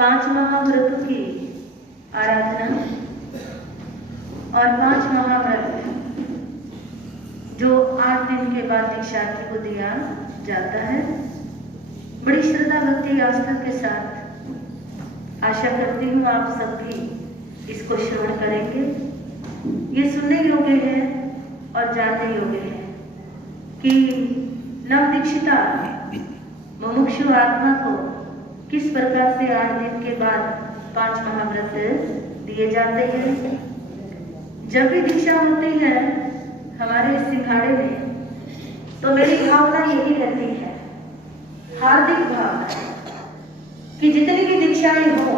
5 महाव्रतों की आराधना और 5 महाव्रत जो 8 दिन के बाद दीक्षार्थी को दिया जाता है, बड़ी श्रद्धा भक्ति आस्था के साथ आशा करती हूँ आप सब भी इसको श्रवण करेंगे। ये सुनने योग्य है और जानने योग्य है कि नवदीक्षिता मुमुक्षु आत्मा को किस प्रकार से 8 दिन के बाद 5 महाव्रत दिए जाते हैं। जब भी दीक्षा होती है हमारे सिंघाड़े में, तो मेरी भावना यही रहती है, हार्दिक भावना, कि जितनी भी दीक्षाएं हो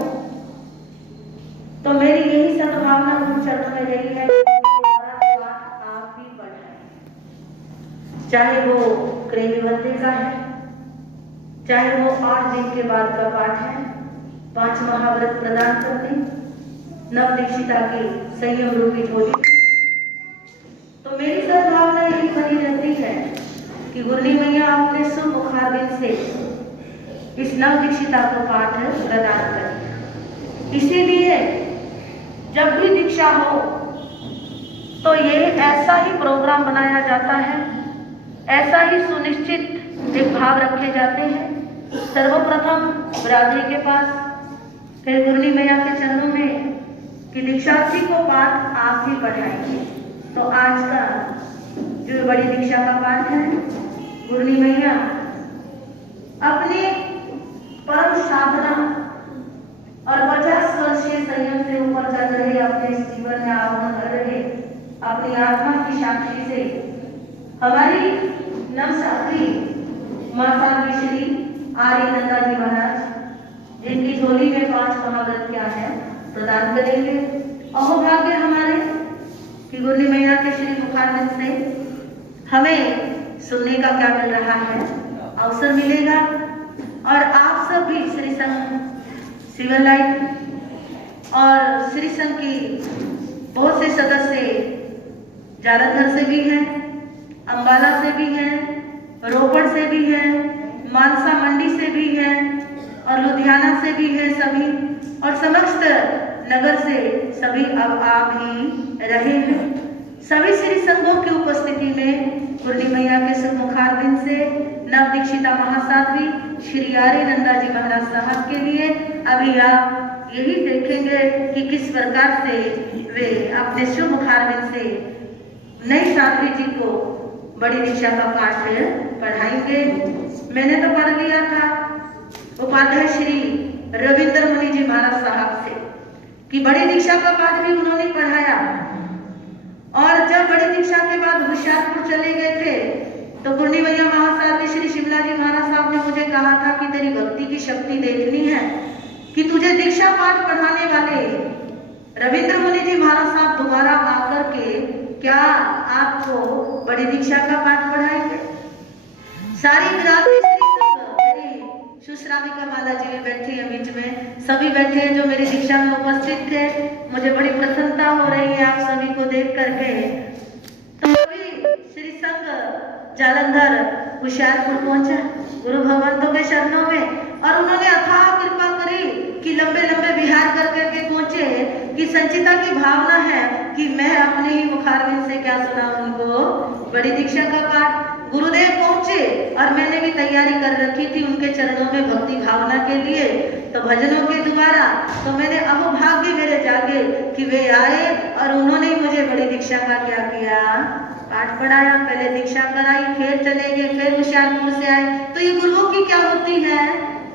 तो मेरी यही सद्भावना गुरु चरणों में रही है कि आप भी बढ़ाएं, चाहे वो क्रेमीवंदे का है, चाहे वो 8 दिन के बाद का पाठ है, 5 महाव्रत प्रदान करने, नवदीक्षिता की संयम रूपी झोली। तो मेरी सद्भावना यही बनी रहती है कि गुरनी मैया अपने सुमुखारविंद से इस नवदीक्षिता को पाठ प्रदान करें। इसीलिए जब भी दीक्षा हो तो ये ऐसा ही प्रोग्राम बनाया जाता है, ऐसा ही सुनिश्चित एक भाव रखे जाते हैं। सर्वप्रथम बिरादरी के पास, फिर गुरनी मैया के चरणों में कि दीक्षार्थी को पाठ आप ही पढ़ाएंगे। तो आज का जो बड़ी दीक्षा का पाठ है, गुरनी मैया अपने परम साधना और 50 वर्षीय संयम से ऊपर चल रहे अपने जीवन में आरोहण कर रहे अपनी आत्मा की साक्षी से हमारी नवसात्री माता श्री आर्य नंदा जी महाराज, जिनकी झोली में 5 महाव्रत क्या है प्रदान करेंगे। अहोभाग्य हमारे कि गुरनी मैया के श्री मुखारविंद से हमें सुनने का क्या मिल रहा है, अवसर मिलेगा। और आप सब भी श्री संघ सिविल लाइट और श्री संघ की बहुत से सदस्य जालंधर से भी हैं, अंबाला से भी हैं, रोपड़ से भी हैं, मानसा मंडी से भी हैं और लुधियाना से भी है सभी, और समस्त नगर से सभी अब आ भी रहे हैं। सभी श्री संघों की उपस्थिति में गुरनी मैया के सुमुखारविंद से नवदीक्षिता महासाध्वी श्री आर्य नंदा जी महाराज साहब के लिए अभी आप यही देखेंगे कि किस प्रकार से वे अपने सुमुखारविंद से नई साध्वी जी को बड़ी दीक्षा का पाठ पढ़ाएंगे। मैंने तो पढ़ लिया था उपाध्याय श्री रविंद्र मुनि जी महाराज साहब से कि बड़ी दीक्षा का पाठ भी उन्होंने पढ़ाया। और जब बड़ी दीक्षा के बाद होशियारपुर चले गए थे तो गुरनी मैया महासाध्वी श्री शिमला जी महाराज साहब ने मुझे कहा था कि तेरी भक्ति की शक्ति देखनी है कि तुझे दीक्षा पाठ पढ़ाने वाले रविंद्र मुनि जी महाराज साहब दोबारा आकर के क्या आपको बड़ी दीक्षा का पाठ पढ़ाएंगे। सारी बिरादरी सुश्राविका माला जी में बैठी है, बीच में सभी बैठे हैं जो मेरी दीक्षा में उपस्थित थे। मुझे बड़ी प्रसन्नता हो रही है आप सभी को देख करके। तो सभी श्री संघ जालंधर होशियारपुर पहुंचा गुरु भगवंतों के चरणों में, और उन्होंने अथाह कृपा करी कि लंबे लंबे विहार कर करके पहुंचे कि संचिता की भावना है कि मैं अपने ही मुखारविंद से क्या सुनाऊं उनको बड़ी दीक्षा का पाठ। गुरुदेव पहुंचे और मैंने भी तैयारी कर रखी थी उनके चरणों में भक्ति भावना के लिए, तो भजनों के द्वारा तो मैंने अहोभाग्य मेरे जागे कि वे आए और उन्होंने मुझे बड़ी दीक्षा का क्या किया पाठ पढ़ाया। पहले दीक्षा कराई, फिर चले गए, फिर होशियारपुर से आए। तो ये गुरुओं की क्या होती है,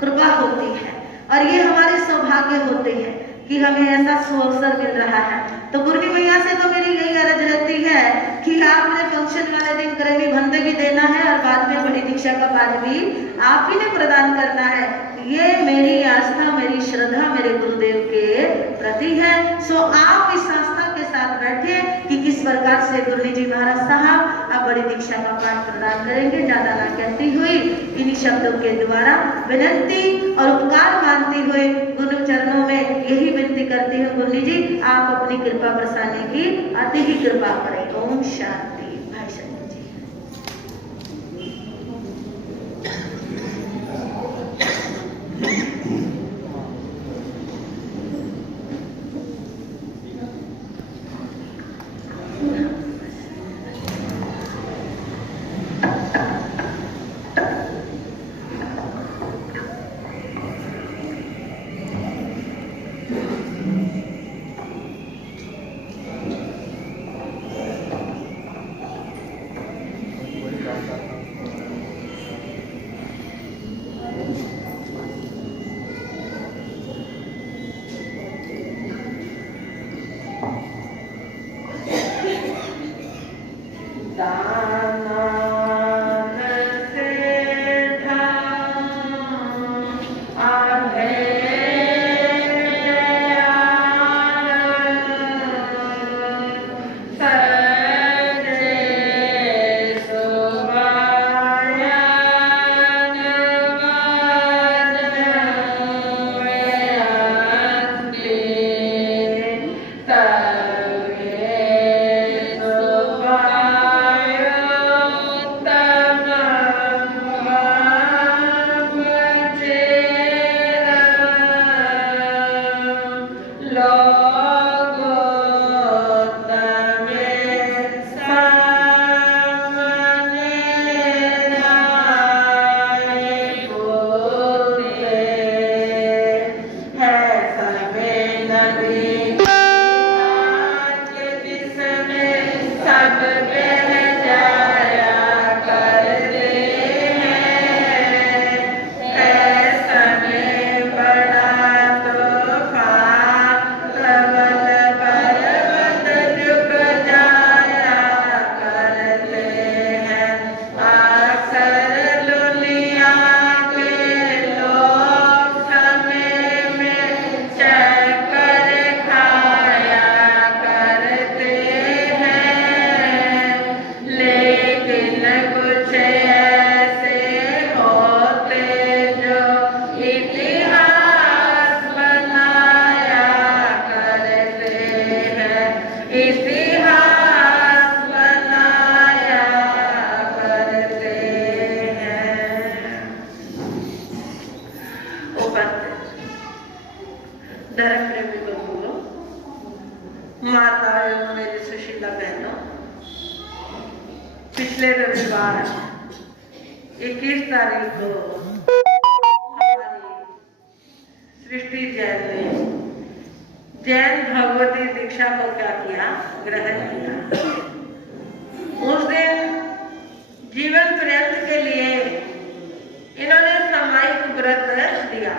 कृपा होती है, और ये हमारे सौभाग्य होते हैं कि हमें ऐसा सुअवसर मिल रहा है। तो गुरनी मैया से तो मेरी यही अर्ज रहती है कि आपने फंक्शन वाले दिन क्रेमी भंते भी देना है और बाद में बड़ी दीक्षा का पाठ भी आप ही ने प्रदान करना है। ये मेरी आस्था, मेरी श्रद्धा मेरे गुरुदेव के प्रति है। सो आप इस आस्था के साथ बैठे कि किस प्रकार से गुरनी जी महाराज साहब अब बड़ी दीक्षा का पाठ प्रदान करेंगे। ज्यादा ना कहती हुई इन्हीं शब्दों के द्वारा विनती और उपकार मानती हुई गुरु चरणों में यही विनती करती हूँ, गुरनी जी आप अपनी कृपा बरसाने की अति ही कृपा करें। ओम शांति। भाई शंकर जी पिछले रविवार 21 तारीख को हमारी सृष्टि जैन ने जैन भगवती दीक्षा को क्या किया, ग्रहण किया। उस दिन जीवन पर्यंत के लिए इन्होंने सामायिक व्रत दिया।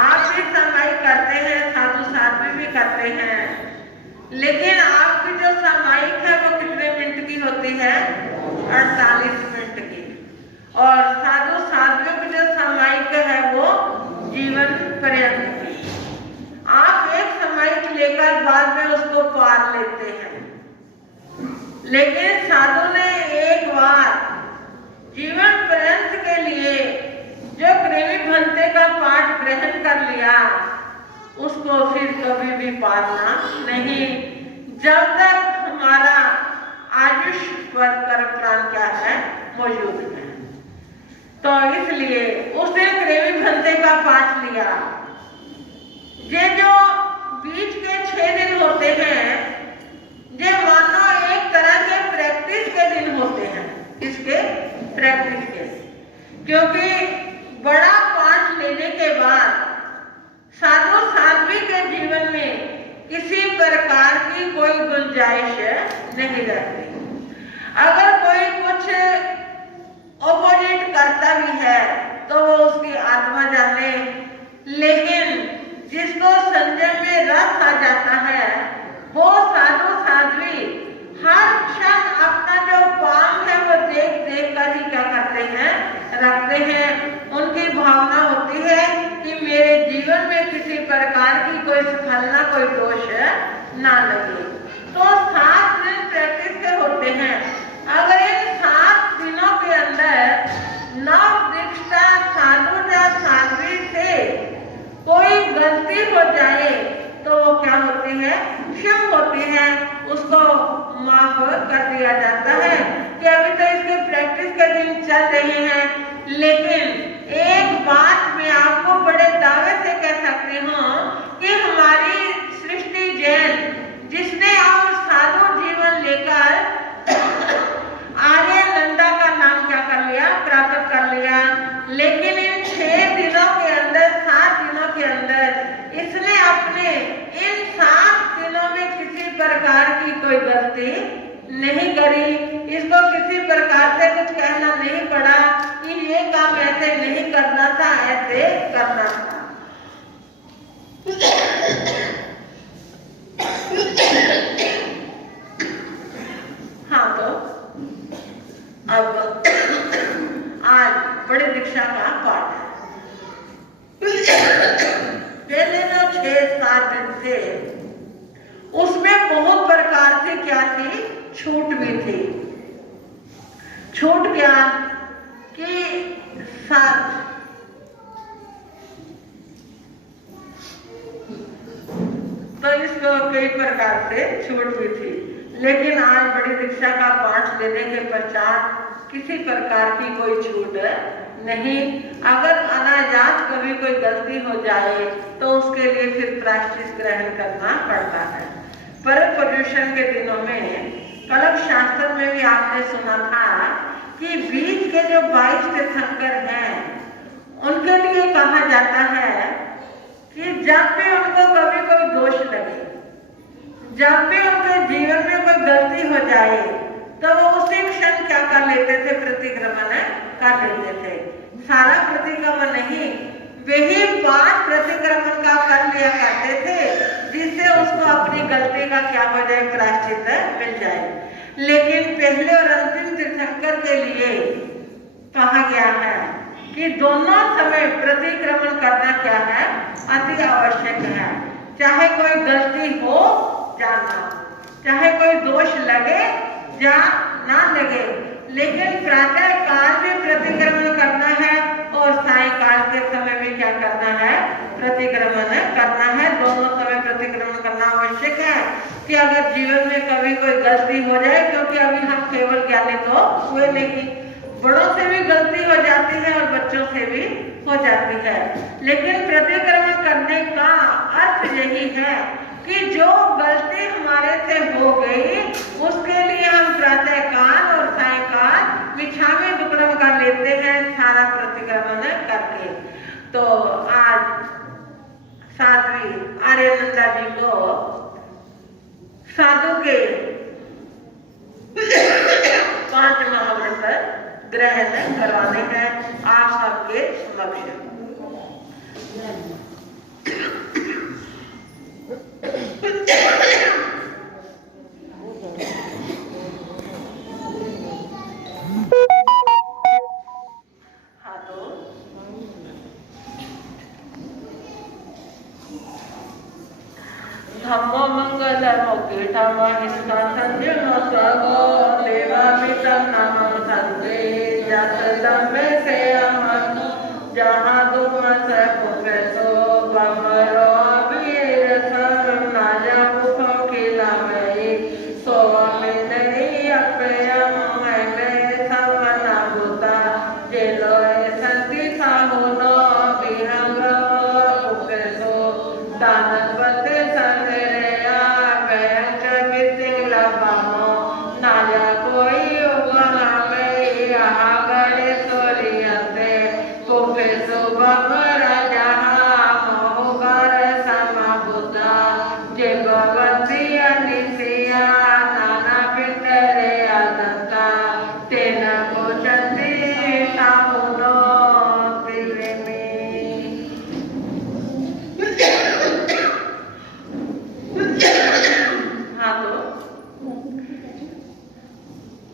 आप भी सामायिक करते हैं, साधु साध्वी भी करते हैं, लेकिन आपकी जो सामायिक है वो कितने मिनट की होती है? 48 मिनट की। और साधु साध्वियों की जो सामायिक है वो जीवन पर्यंत की। आप एक सामायिक लेकर बाद में उसको पार लेते हैं, लेकिन साधु ने एक बार जीवन पर्यंत के लिए जो कृमि भंते का पाठ ग्रहण कर लिया, उसको फिर कभी भी पारना नहीं, जब तक हमारा आयुष पर कर्म प्राण क्या है, मौजूद है। तो इसलिए उसने कृमि भंते का पाठ लिया। ये जो बीच के 6 दिन होते हैं, ये मानो एक तरह के प्रैक्टिस के दिन होते हैं। इसके प्रैक्टिस के, क्योंकि बड़ा पाठ लेने के बाद साधु साध्वी के जीवन में किसी प्रकार की कोई गुंजाइश नहीं रहती। अगर कोई कुछ ऑपोजिट करता भी है तो वो उसकी आत्मा जाने, लेकिन जिसको संयम में रस आ जाता है वो साधु साध्वी हर क्षण अपना जो काम है वो देख देख कर ही क्या करते हैं, रखते हैं। उनकी भावना होती है कि मेरे जीवन में किसी प्रकार की कोई स्खलना, कोई दोष ना लगे। तो 7 दिन प्रैक्टिस के होते हैं। अगर इन 7 दिनों के अंदर नव दीक्षा साधु या साध्वी से कोई गलती हो जाए तो वो क्या होती है, क्षम होती है, उसको माफ कर दिया जाता है। कि अभी तो इसके प्रैक्टिस के दिन चल रहे हैं, लेकिन एक बात मैं आपको बड़े दावे से कह सकती हूँ कि हमारी सृष्टि जैन, जिसने अब साधु जीवन लेकर आर्य नंदा का नाम क्या कर लिया, प्राप्त कर लिया, लेकिन इन 6 दिनों के अंदर, 7 दिनों के अंदर इसने अपने इन 7 दिनों में किसी प्रकार की कोई गलती नहीं करी। इसको किसी प्रकार से कुछ कहना नहीं पड़ा कि ये काम ऐसे नहीं करना था, ऐसे करना था। हाँ, तो थे उसमें बहुत प्रकार से क्या थी, छूट भी थी। छूट क्या कि साथ तो इसको कई प्रकार से छूट भी थी, लेकिन आज बड़ी दीक्षा का पाठ देने के पश्चात किसी प्रकार की कोई छूट नहीं। अगर अनायास कभी कोई गलती हो जाए तो उसके लिए फिर प्रायश्चित ग्रहण करना पड़ता है। परम पर्युषण के दिनों में कल्प शास्त्र में भी आपने सुना था कि बीच के जो 22 तीर्थंकर हैं उनके लिए कहा जाता है कि जब भी उनको कभी कोई दोष लगे, जब भी उनके जीवन में कोई गलती हो जाए तो वो उसी क्षण क्या कर लेते थे, प्रतिक्रमण कर लेते थे। सारा प्रतिक्रमण नहीं, वही 5 प्रतिक्रमण का कर लिया करते थे जिससे उसको अपनी गलती का क्या हो जाए, प्रायश्चित मिल जाए। लेकिन पहले और अंतिम तीर्थंकर के लिए कहा गया है कि दोनों समय प्रतिक्रमण करना क्या है, अति आवश्यक है। चाहे कोई गलती हो या ना, चाहे कोई दोष लगे या ना लगे, लेकिन प्रातः काल में प्रतिक्रमण करना है और सायंकाल के समय में क्या करना है, प्रतिक्रमण करना है। दोनों समय प्रतिक्रमण करना आवश्यक है कि अगर जीवन में कभी कोई गलती हो जाए, क्योंकि अभी हम केवल ज्ञानी तो हुए नहीं, बड़ों से भी गलती हो जाती है और बच्चों से भी हो जाती है। लेकिन प्रतिक्रमण करने का अर्थ यही है कि जो गलती हमारे से हो गई उसके लिए हम प्रातः काल और सायंकाल बिछावे दुक्रम कर लेते हैं, सारा प्रतिक्रमण करके। तो आज साध्वी आर्यानंदा जी को साधु के 5 महाव्रत ग्रहण करवाने हैं आप सबके समक्ष। धम्मो मंगल मोकेशम हिंसा संजीवनो स्वगो देवामितं नमो संते जतदम्बे से अमनो जहाँ तुम से पुकेसो बमरो वीर सर्व नाजा पुखो किला में सोमे नहीं अपेयम में समना बुता जेलो संति साहुनो विहंग पुकेसो दानवते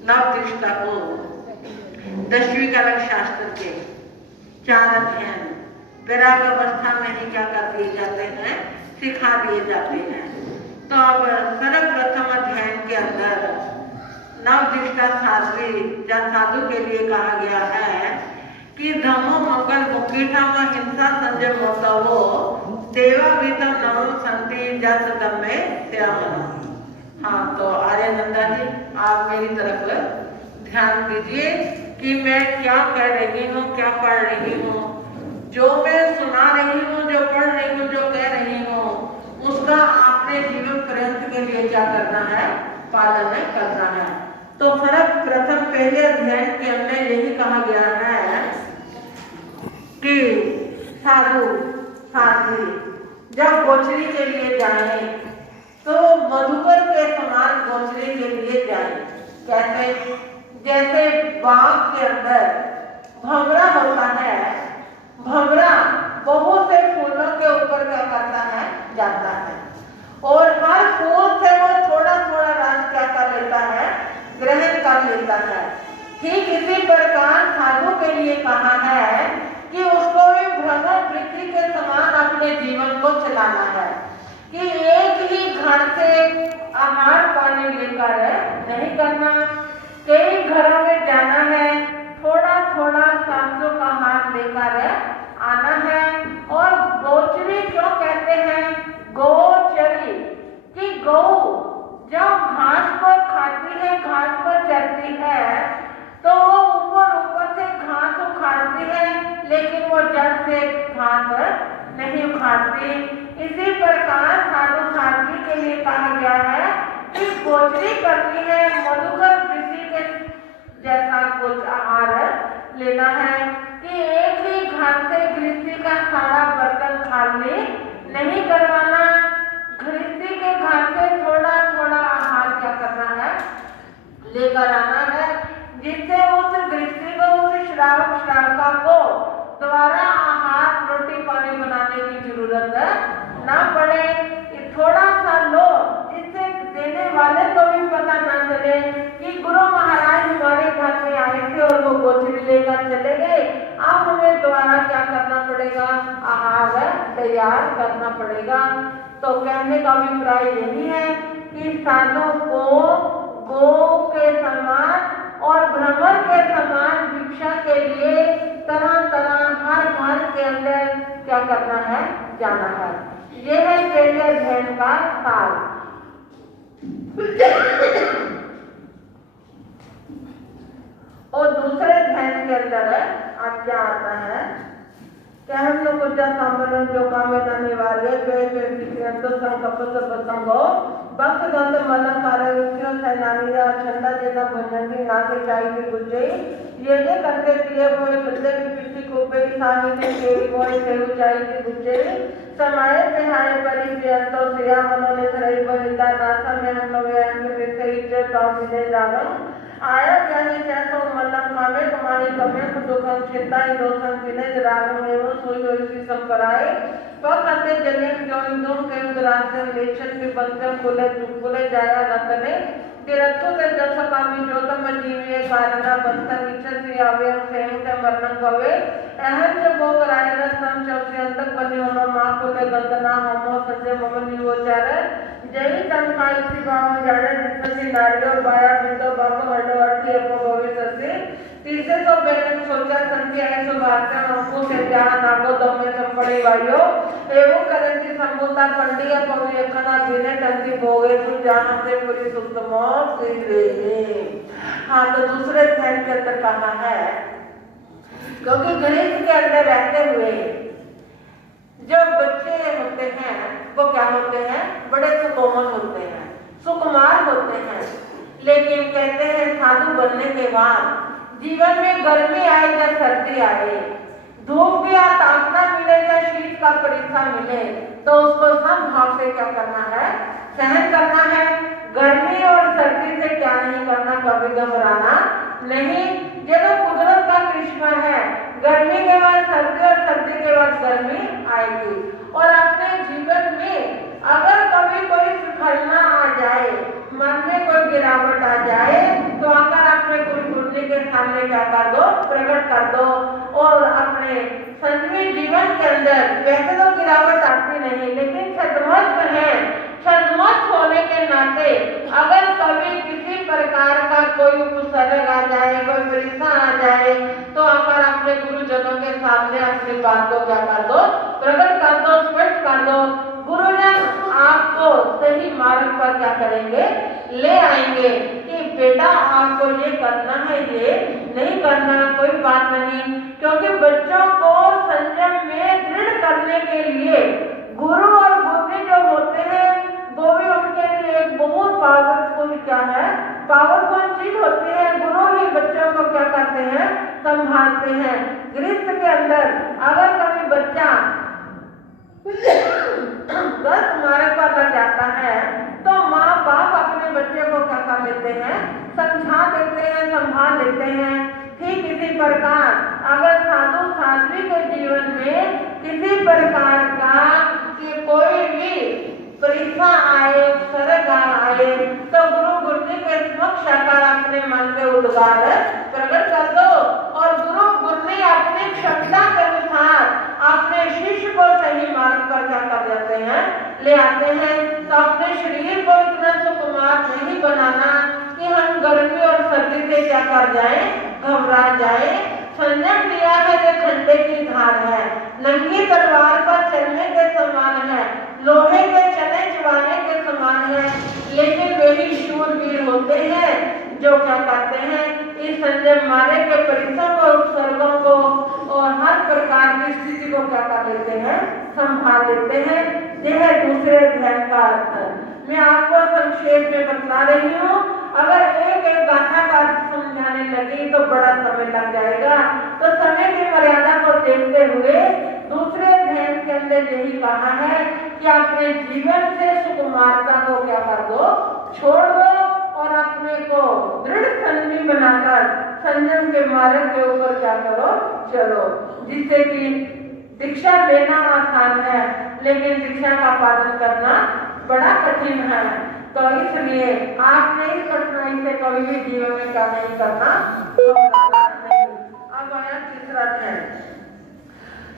नवदीक्षा को 10वीं कल्प शास्त्र के 4 अध्ययन विराग अवस्था में ही क्या कर दिए जाते हैं, सिखा दिए जाते हैं। तो अब सर्वप्रथम अध्ययन के अंदर नवदीक्षा साध्वी या साधु के लिए कहा गया है कि धम्मो मंगल मुकीठा व हिंसा संजय मोतवो देवावितम नवम संति जस दम्मे श्यामना। हाँ, तो आर्यानंदा जी आप मेरी तरफ ध्यान दीजिए कि मैं क्या कह रही हूँ, क्या पढ़ रही हूँ। जो मैं सुना रही हूँ, जो पढ़ रही हूँ, जो कह रही हूँ, उसका आपने जीवन पर्यंत के लिए क्या करना है, पालन करना है। तो सर्वप्रथम पहले अध्ययन के अंदर यही कहा गया है कि साधु साध्वी जब गोचरी के लिए जाए तो मधुकर के समान गोचरी के लिए जाए। कैसे? जैसे बाग के अंदर भंवरा होता है, भंवरा बहुत से फूलों के ऊपर क्या करता है, जाता है और हर फूल से वो थोड़ा थोड़ा रस क्या कर लेता है, ग्रहण कर लेता है। ठीक इसी प्रकार साधु के लिए कहा है कि उसको भी भ्रमण वृत्ति के समान अपने जीवन को चलाना है कि लेकर नहीं करना। कई घरों में जाना है, थोड़ा थोड़ा सांसों का हाथ लेकर आना है। और गोचरी क्यों कहते हैं? गोचरी कि गौ जब घास को खाती है, घास को चरती है, तो वो ऊपर ऊपर से घास उखाड़ती है, लेकिन वो जड़ से घास नहीं उखाड़ती। इसी प्रकार साधु साध्वी के लिए कहा गया है कि गोचरी करनी है, मधुकर कृषि के जैसा कुछ आहार लेना है कि एक ही घास से गृहस्थी का सारा बर्तन खाली नहीं करवाना। गृहस्थी के घास से थोड़ा थोड़ा आहार क्या करना है? लेकर आना है, जिससे उस गृहस्थी को, उस श्रावक श्राविका को दोबारा आहार रोटी पानी बनाने की जरूरत ना पड़े। थोड़ा सा लो, जिससे देने वाले को भी पता ना चले कि गुरु महाराज हमारे घर में आए थे और वो गोचरी लेकर चले गए, अब हमें दोबारा क्या करना पड़ेगा? आहार तैयार करना पड़ेगा। तो कहने का अभिप्राय यही है कि साधु को गौ के समान और भ्रमर के समान भिक्षा के लिए तरह तरह हर घर के अंदर क्या करना है? जाना है। यह है पहले अध्ययन का सार। और दूसरे अध्ययन के अंदर अब क्या आता है? क्या हम लोग पूजा सामन जो काम अनिवार्य तो संकल्प प्रसंगो भक्त गंध मन कार्य विषयों सैनानी छंदा जेना भजन की नाके चाई की गुजे ये करते पिए बोए बदले की पिट्टी कोपे की साही ने केवी बोए सेव चाई की गुजे समाये पे हाय परी बेअंतो सिया मनोने थरई बहिता नासा में हम लोग यांगे विषय इज्जत और मिले जागम आया ज्ञानी जैसो मल्लम कामे कमाई कमे दुखम चिंताई दोषम विनय रागम एवं सोई होई संपराए पकते जने जो इंदों के उदराते लेचन के बंधन कुले जाया नतने तिरत्तो के जस कामी जोतम जीवे कारणा बंधन विचर से आवे सेम के मरणं भवे अहम च भोग रायन सम चौसे अंतक बने होनो मां कुले गंदना होमो सजे ममनी वोचार जय तनका इसी भाव जाने जिससे नारियो बाया बिंदो बाबू हडो अर्थी अपो भविष्य से तीसरे तो बेन सोचा संति आए सो बातें हमको से जहां नागो दो में संपड़ी वायो एवं करंती संबोधा पंडी अपो यखना बिने टंती भोगे कुल जहां से पूरी सुख मौत ले। हाँ, तो दूसरे अध्याय के अंदर कहा है क्योंकि गणेश के अंदर रहते हुए जो बच्चे होते हैं वो क्या होते हैं? बड़े सुकोमल होते हैं, सुकुमार होते हैं। लेकिन कहते हैं साधु बनने के बाद जीवन में गर्मी आए या सर्दी आए, धूप या तापना मिले या शीत का परीक्षा मिले, तो उसको सब भाव से क्या करना है? सहन करना है। गर्मी और सर्दी से क्या नहीं करना? कभी घबराना नहीं। ये तो कुदरत का करिश्मा है। गर्मी के बाद सर्दी और सर्दी के बाद गर्मी आएगी। और अपने जीवन में अगर कभी कोई विफलता आ जाए, मन में कोई गिरावट आ जाए, तो आकर अपने गुरु के सामने क्या कर दो? प्रकट कर दो। और अपने संजीवी जीवन के अंदर वैसे तो गिरावट आती नहीं, लेकिन छद्मस्त है। छद्मस्त होने के नाते अगर कभी किसी प्रकार का कोई उपसर्ग आ जाए, कोई परीक्षा आ जाए, तो आकर अपने गुरुजनों के सामने अपनी बात को क्या कर दो? प्रकट कर दो, स्पष्ट कर दो। गुरुजन आपको सही मार्ग पर क्या करेंगे? ले आएंगे कि बेटा आपको ये करना है, ये नहीं करना, कोई बात नहीं। क्योंकि बच्चों को संयम में दृढ़ करने के लिए गुरु और गुरु जो होते हैं वो भी उनके लिए एक बहुत पावरफुल क्या है? पावरफुल चीज होती है। गुरु ही बच्चों को क्या करते हैं? संभालते हैं। गृहस्थ के अंदर अगर कभी बच्चा गलत मार्ग पर लग जाता है तो माँ बाप अपने बच्चे को क्या कर लेते हैं? समझा देते हैं, संभाल लेते हैं। ठीक इसी प्रकार अगर साधु साध्वी के जीवन में किसी प्रकार का कि कोई भी परीक्षा आए, उपसर्ग आए, तो गुरु गुरुजी के समक्ष आकर अपने मन के उद्गार प्रकट कर दो। और गुरु गुरुजी अपनी क्षमता के अनुसार अपने शिष्य को सही मार्ग पर क्या कर देते हैं? ले आते हैं। तो अपने शरीर को इतना सुकुमार नहीं बनाना कि हम गर्मी और सर्दी से क्या कर जाएं, घबरा जाएं। संयम दिया है जो खंडे की धार है, नंगी तलवार पर चलने के समान है, लोहे के चने चबाने के समान है। लेकिन वही शूरवीर होते हैं जो क्या करते हैं, इस संयम मारे के परिश्रम और उत्सर्गों को और हर प्रकार की स्थिति को क्या कर लेते हैं, संभाल लेते हैं। यह है दूसरे ध्यान का अर्थ। मैं आपको संक्षेप में बता रही हूँ। अगर एक एक गाथा का समझाने लगी तो बड़ा समय लग जाएगा। तो समय की मर्यादा को देखते हुए दूसरे ध्यान के अंदर यही कहा है कि अपने जीवन से सुकुमारता को क्या कर दो, छोड़ दो और अपने को दृढ़ संयमी बनाकर संयम के मार्ग के ऊपर क्या करो, चलो। जिससे कि दीक्षा लेना आसान है लेकिन दीक्षा का पालन करना बड़ा कठिन है। तो इसलिए आपने इस कठिनाई से कभी भी जीवन में क्या नहीं करना, नहीं। अब आया तीसरा ध्यान।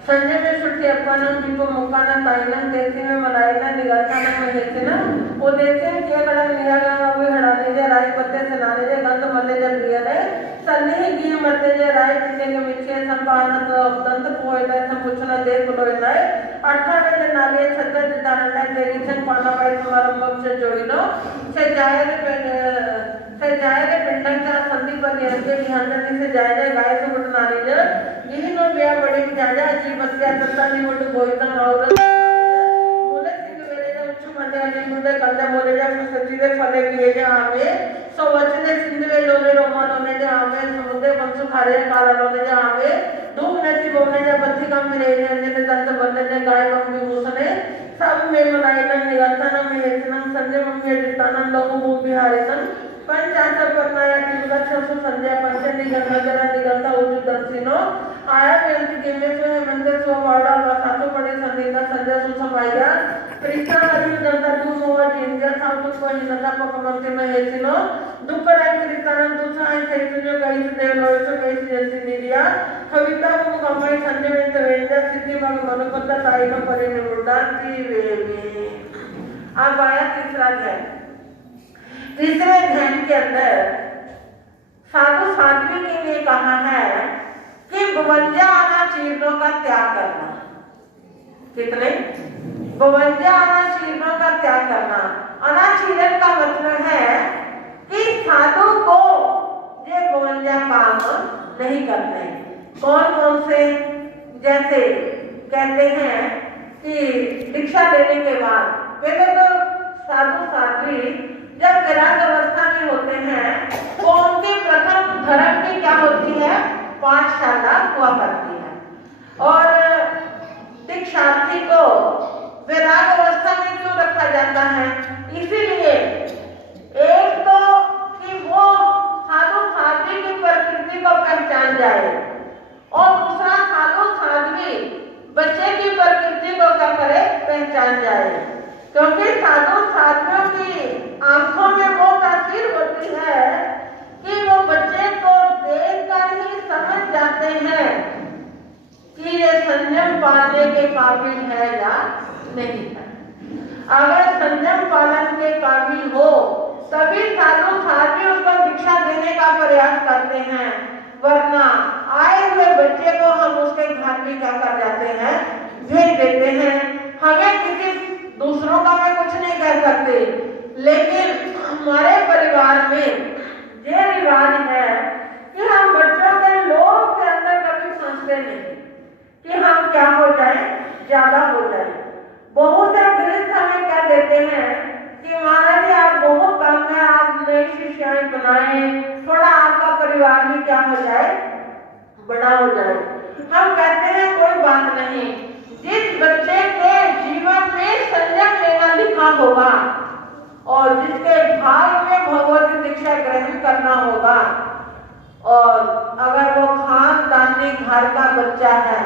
संजय में सुठी अपनम दीपो मुक्काना ताइनम देसी में मलाइना निगाताना में हेचे ना वो देसी में किया कड़ा नियागा अभी हड़ाने जे राई पत्ते से नाने जे गंध मल्ले जे प्रिय ने सन्नी ही गी मरते जे राई पिंडे के मिच्छे संपाना तो दंत पोए ने संपुचना दे पुलोए ने अट्ठा में जे नाले छत्ता जिताना ने तेरी छन पाना पाए समारंभ से जोइनो से जायरे पिंडंचा संधि पर निरंते निहंदनी से जायरे गाय से मुट नाले जे यही नो बिया बड़ी जाजा जी बत्या तत्ता नि मुट बोइतन और बोले सिंह वेले जे उच्च मंडे अनि मुंडे कंदे बोले जे सजीवे फले पिए जे आवे सो वचने सिंधवे लोले रोमन होने जे आवे समुद्र पंसु खारे काला लोले जे आवे धूप नदी बोने जे बत्ती कम मिले जे अंजने दंत बनने जे गाय मम्मी भूसने सब में मनाइना निगंतन में हेतनम संजय मम्मी जितानन लोगों मुंह बिहारितन पंचांत परनाया तिलका छसु संजय पंचनी गंगाधरा निगंता उच्च दर्शिनो आया व्यंति गेमे सो है मंदिर सो वाड़ा वासातो पड़े संदीना संजय सुसमाया कृष्ण नदी जनता दू मोवा जिंजर साउथ को हिनता पकमते में हेसिनो दुपराय कृष्णन दुसाय से जो कई देव लोय सो कई जंती निरिया कविता को कमाई संजय में तवेंजा सिद्धि मग मनोपत्ता ताईनो परिनिवृत्ति वेवे। अब आया तीसरा ध्यान। तीसरे ध्यान के अंदर साधु साध्वी के लिए कहा है कि 52 अनाचीर्णों का त्याग करना। कितने? 52 अनाचीर्णों का त्याग करना। अनाचीरण का मतलब है कि साधु को ये 52 काम नहीं करते। कौन कौन से? जैसे कहते हैं कि दीक्षा लेने के बाद पहले तो साधु साध्वी जब विराग अवस्था में होते हैं तो उनकी प्रथम धर्म की क्या होती है? पाठशाला हुआ करती है। और दीक्षार्थी को विराग अवस्था में क्यों रखा जाता है? इसीलिए एक तो कि वो साधु साध्वी की प्रकृति को पहचान जाए और दूसरा साधु साध्वी बच्चे की प्रकृति को क्या करे? पहचान जाए। क्योंकि साधु साध्वियों की आंखों में वो तासीर होती है कि वो बच्चे को देखकर ही समझ जाते हैं कि ये संयम पालने के काबिल है या नहीं है। अगर संयम पालन के काबिल हो तभी साधु साध्वी उसको दीक्षा देने का प्रयास करते हैं, वरना आए हुए बच्चे को हम उसके घर में क्या कर जाते हैं? भेज देते हैं। हमें किसी दूसरों का मैं कुछ नहीं कह सकते, लेकिन हमारे परिवार में ये रिवाज है कि हम बच्चों के लोभ के अंदर कभी सोचते नहीं कि हम क्या हो जाए, ज्यादा हो जाए। बहुत से गृहस्थ हमें क्या देते हैं कि महाराज जी आप बहुत कम है, आप नई शिष्याएं बनाएं, थोड़ा आपका परिवार भी क्या हो जाए, बड़ा हो जाए। हम कहते हैं कोई बात नहीं, जिस बच्चे के जीवन में संयम लेना लिखा होगा और जिसके भाग में भगवत दीक्षा ग्रहण करना होगा और अगर वो खानदानी घर का बच्चा है,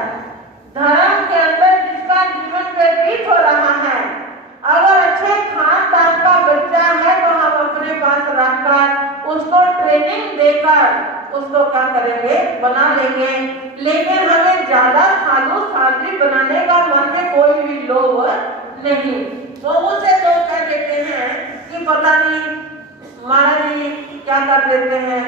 धर्म के अंदर जिसका जीवन व्यतीत हो रहा है, अगर अच्छे खानदान का बच्चा है तो हम अपने पास रखकर उसको ट्रेनिंग देकर उसको क्या करेंगे? बना लेंगे। लेकिन हमें ज्यादा साधु साध्वी बनाने का मन में कोई भी लोभ नहीं। बहुत से लोग कह देते हैं कि पता नहीं महाराज जी क्या कर देते हैं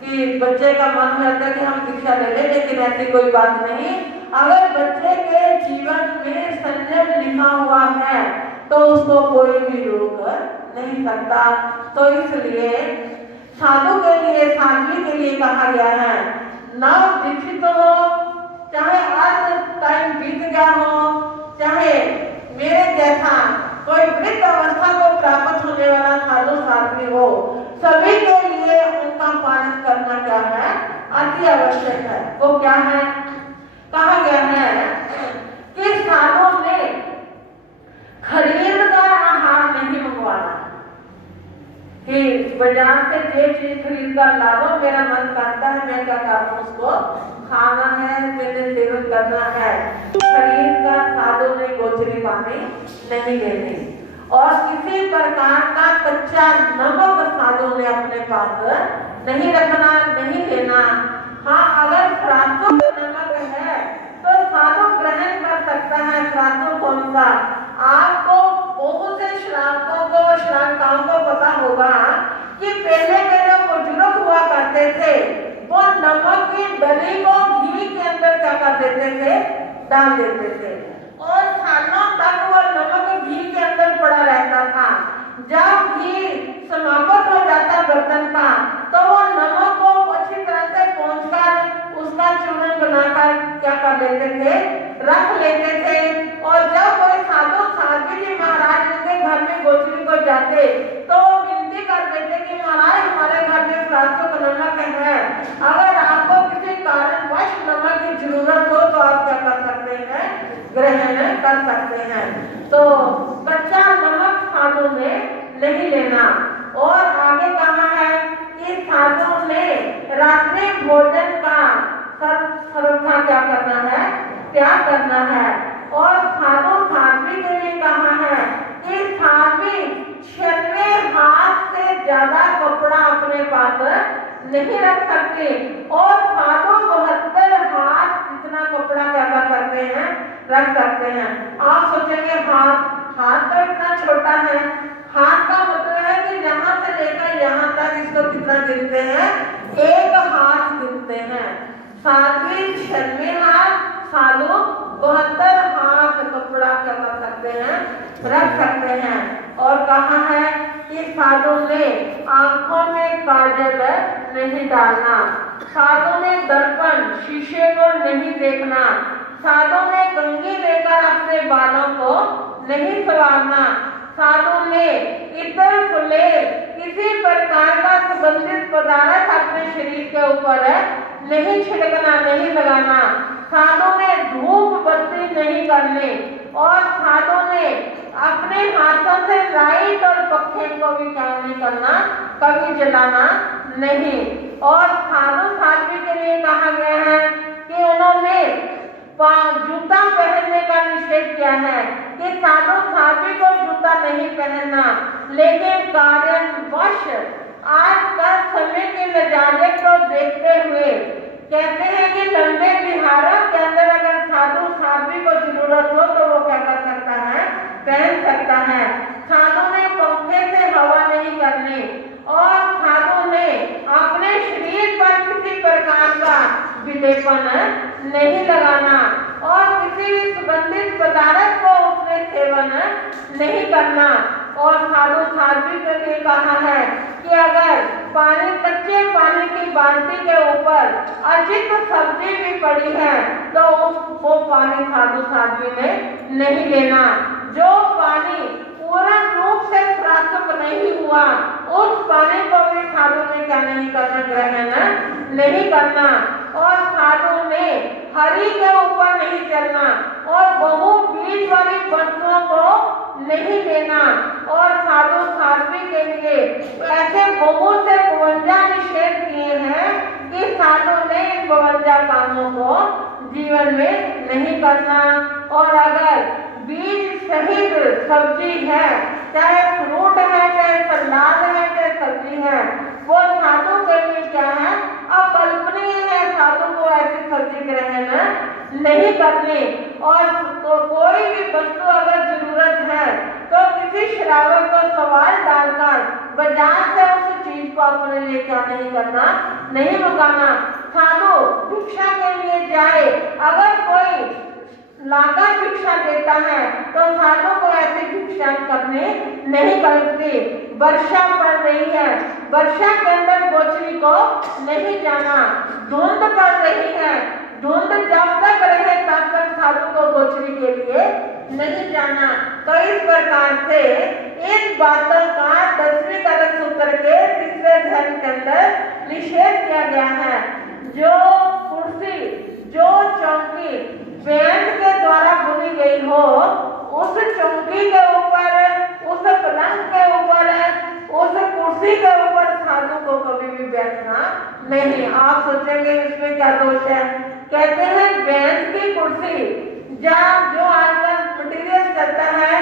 कि बच्चे का मन करता है कि हम दीक्षा ले लें, लेकिन ऐसी कोई बात नहीं। अगर बच्चे के जीवन में संयम लिखा हुआ है तो उसको कोई भी रोक नहीं सकता। तो इसलिए साधु के लिए, साध्वी के लिए कहा गया है, नव दीक्षित हो, चाहे आज टाइम बीत गया हो, चाहे मेरे जैसा कोई वृद्ध अवस्था को प्राप्त होने वाला साधु साध्वी हो, सभी के लिए उनका पालन करना क्या है, अति आवश्यक है। वो क्या है? कहा गया है कि साधु ने खरीदकर आहार नहीं मंगवाना, कि बाजार से जो चीज खरीद कर ला दो, मेरा मन करता है मैं क्या करूं, उसको खाना है, मैंने सेवन करना है। खरीद कर साधु ने गोचरी पानी नहीं लेनी, और किसी प्रकार का कच्चा नमक साधु ने अपने पास नहीं रखना, नहीं लेना। हाँ, अगर प्रातः नमक है तो साधु ग्रहण कर सकता है। प्रातः कौन सा? आपको बहुत से श्रावकों को, श्रावकाओं को पता होगा कि पहले के जो बुजुर्ग हुआ करते थे वो नमक की डली को घी के अंदर क्या कर देते थे, डाल देते थे, और सालों तक वो नमक घी के अंदर पड़ा रहता था। जब घी समाप्त हो जाता बर्तन का तो वो नमक को अच्छी तरह से पोंछकर उसका चूर्ण बनाकर क्या कर लेते थे, रख लेते थे। और जब कोई साधु साध्वी जी महाराज उनके घर में गोचरी को जाते तो वो विनती कर देते कि महाराज हमारे घर में प्रातः नमक है, अगर आपको किसी कारणवश नमक की जरूरत हो तो आप क्या कर सकते हैं, ग्रहण कर सकते हैं। तो कच्चा नमक साधु ने नहीं लेना। और आगे कहा है कि साधु ने रात्रि भोजन का सर्वथा क्या करना है, त्याग करना है। और साधु साध्वी के लिए कहा है कि साध्वी 96 हाथ से ज्यादा कपड़ा अपने पास नहीं रख सकते, और साधु 72 हाथ इतना कपड़ा क्या कर सकते हैं, रख सकते हैं। आप सोचेंगे हाथ तो इतना छोटा है, हाथ का मतलब है कि यहाँ से लेकर यहाँ तक इसको कितना गिनते हैं, एक हाथ गिनते हैं। साध्वी 96 हाथ, साधु 72 हाथ कपड़ा क्या कर सकते हैं, रख सकते हैं। और कहा है कि साधु ने आंखों में काजल नहीं डालना, साधु ने दर्पण शीशे को नहीं देखना, साधु ने कंघी लेकर अपने बालों को नहीं संवारना, साधु ने इतर फुले किसी प्रकार का सुगंधित पदार्थ अपने शरीर के ऊपर नहीं छिड़कना, नहीं लगाना, साधु ने धूप बत्ती नहीं करने, और साधु ने अपने हाथों से लाइट और पखे को भी क्या नहीं करना, कभी जलाना नहीं। और साधु साध्वी के लिए कहा गया है कि उन्होंने जूता पहनने का निषेध किया है, कि साधु साध्वी को जूता नहीं पहनना, लेकिन कारणवश आज का समय के नजारे को देखते हुए कहते हैं कि लंबे विहारों के अंदर अगर साधु साध्वी को जरूरत हो तो वो क्या कर सकता है, पहन सकता है। साधु ने पंखे से हवा नहीं करनी, और साधु ने अपने शरीर पर किसी प्रकार का विलेपन नहीं लगाना, और किसी भी सुगंधित पदार्थ को उसने सेवन नहीं करना। और साधु साध्वी के लिए कहा है कि अगर पानी, कच्चे पानी की बाल्टी के ऊपर अचित सब्जी भी पड़ी है तो वो पानी साधु साध्वी ने नहीं लेना। जो पानी पूर्ण रूप से प्राप्त नहीं हुआ उस पानी को भी साधु ने क्या नहीं करना, ग्रहण नहीं करना। और साधु ने हरि के ऊपर नहीं चलना, और बहु बीज वाली वस्तुओं को नहीं लेना। और साधु साध्वी के लिए ऐसे बहुत से 52 निषेध किए हैं कि साधु ने इन 52 कामों को जीवन में नहीं करना। और अगर बीज सहित सब्जी है, चाहे फ्रूट है, चाहे सलाद है, चाहे सब्जी है, वो साधु के लिए क्या है, अकल्पनीय है साधु को ऐसी सब्जी ग्रहण नहीं करनी। और कोई भी वस्तु अगर जरूरत है तो किसी श्रावक को सवाल डालकर बाजार से उस चीज को अपने लिए क्या नहीं करना, नहीं मंगाना। साधु भिक्षा के लिए जाए, अगर कोई लाकर भिक्षा देता है तो साधु को ऐसी भिक्षा करने नहीं करती। वर्षा पड़ रही है, वर्षा के अंदर गोचरी को नहीं जाना। धुंध पड़ रही है, धुंध जब तक रहे तब तक साधु को गोचरी के लिए नहीं जाना। तो इस प्रकार से इन बातों का 10वीं कनक सूत्र के 3रे अध्याय के अंदर निषेध किया गया है। जो कुर्सी, जो चौकी बेंच के द्वारा बुनी गई हो, उस चौकी के ऊपर, उस पलंग के ऊपर, उस कुर्सी के ऊपर साधु को कभी भी बैठना नहीं। आप सोचेंगे इसमें क्या दोष है? कहते हैं बेंच की कुर्सी जहाँ जो आजकल मटेरियल चलता है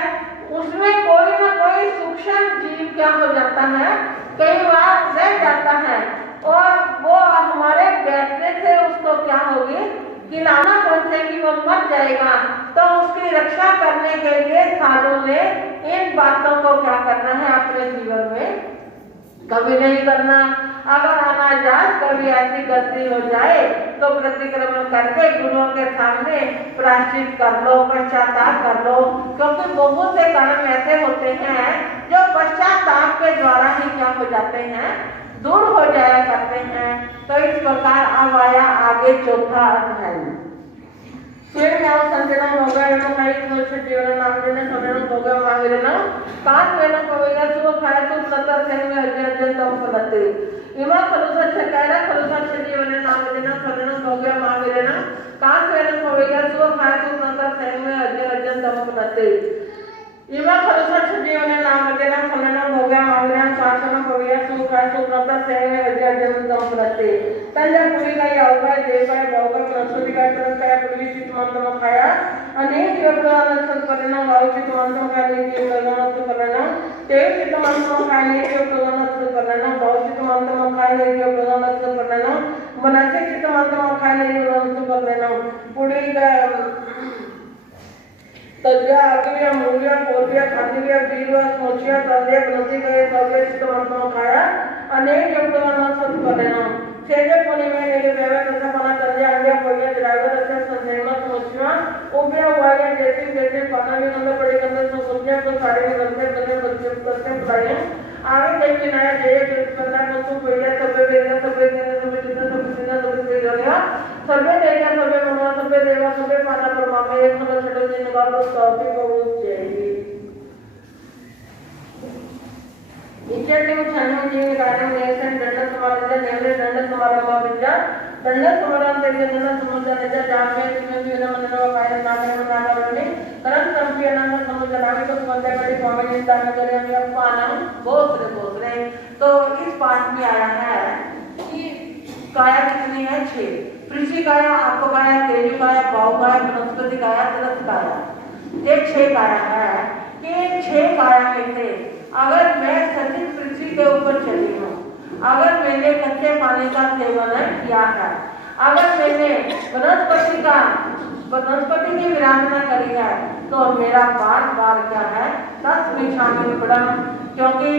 उसमें कोई ना कोई सूक्ष्म जीव क्या हो जाता है, कई बार रह जाता है और वो हमारे बैठने से उसको क्या होगी, गिलाना पहुंचेगी, वो मर जाएगा। तो उसकी रक्षा करने के लिए साधु ने इन बातों को क्या करना है, अपने जीवन में कभी नहीं करना। अगर अनाजात कभी ऐसी गलती हो जाए तो प्रतिक्रमण करके गुरुओं के सामने प्रायश्चित कर लो, पश्चाताप कर लो, क्योंकि बहुत से कर्म ऐसे होते हैं जो पश्चाताप के द्वारा ही क्या हो जाते हैं, दूर हो जाया करते हैं। तो इस प्रकार अब आया आगे चौथा अध्याय। फिर नाम संजना हो गया, कई कुछ जीवन नाम देने संजना हो गया, मांगना काट वेना पवेगा सुबह खाया तो सत्ता सेन में अजय तम फलते इमा फलुसा छकायरा फलुसा जीवन नाम देना संजना हो गया, मांगना काट वेना पवेगा सुबह खाया तो सत्ता सेन में अजय तम फलते इमा फलुसा जीवन नाम देना संजना हो गया, मांगना काटना पवेगा सुबह खाया तो सत्ता सेन में अजय तम फलते तंजा पुरी का यावका देवका बावका प्रसुति का तरफ का पुरी चित्तमंतम खाया अनेक योगदान संपन्ना वायु चित्तमंतम का अनेक योगदान संपन्ना तेज चित्तमंतम का अनेक योगदान संपन्ना वायु चित्तमंतम का अनेक योगदान संपन्ना मनसे चित्तमंतम का अनेक योगदान संपन्ना पुरी का तज्या आगविया मूलिया पोलिया खांडिया बीरवा सोचिया तंदे बनसी का सभ्य चित्तमंतम खाया अनेक योगदान संपन्ना सेजे पुणे में मेरे व्यवहार तथा पना तंजा अंडे पोलिया ड्राइवर अच्छा संदेमा सोचना उबे वाले जैसे पना में अंदर पड़े अंदर तो सोचने को सारे में गंदे बच्चे करते पड़े आगे कहीं भी नया जय के पता को तो पहले सबे देगा सबे गया सबे देगा सबे मनवा सबे देवा सबे पाना परमात्मा एक मतलब छठो दिन निकालो सौती को जाएगी इच्छाटे छानन जीवन कारण नेसन दंड समारंभ नेवले दंड समारंभ विद्या दंड समारंभ तेरे दंड समुद्र नजा जामे तुम्हें भी ना मनवा पाए नामे मनाना बने करन संपियना समुद्र नामे को संबंध बड़ी कॉमेडी दान करे हम अपना बोल रहे। तो इस पाठ में आया है कि काया कितनी है 6, पृथ्वी काया, आपको काया, तेजु काया, वायु काया, वनस्पति काया, जलज काया, ये 6 काया है। कि 6 काया में से अगर मैं सचित पृथ्वी के ऊपर चली हूँ, अगर मैंने कच्चे पानी का सेवन किया है, अगर मैंने वनस्पति की विराधना करी है, तो मेरा बार बार क्या है 10 विषाणु पड़ा। क्योंकि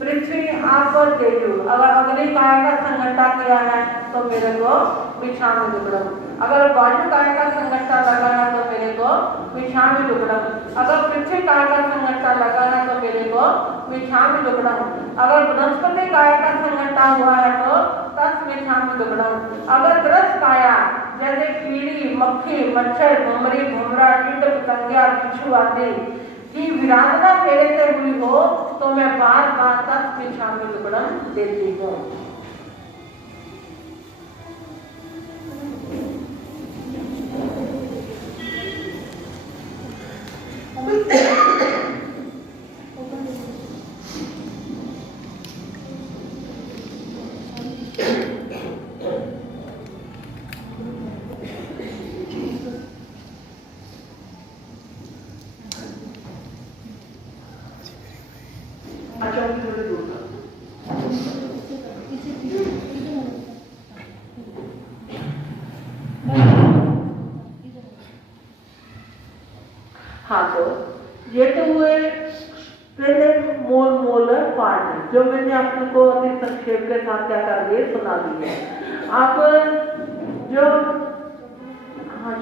पृथ्वी आप और तेजु अगर अग्नि काय का संघट्टा किया है तो मेरे को विषाणु दुगड़म, अगर वायु काय का संघट्टा लगा है तो मेरे को विषाणु दुगड़म, अगर पृथ्वी काय का संघट्टा लगा है तो मेरे को विषाणु दुगड़म, अगर वनस्पति काय का संघट्टा हुआ है तो 10 विषाणु दुगड़म, अगर ग्रस काया जैसे कीड़ी, मक्खी, मच्छर, भमरी, भमरा, कीट पतंगिया, बिच्छू आदि की विराधना मेरे से हुई हो तो मैं बार बार 10 विषाणु दुगड़म देती हूँ। मूल मूल पाठ है जो मैंने आपको अति संक्षेप के साथ क्या कर दिए सुना दिए। आप जो हाँ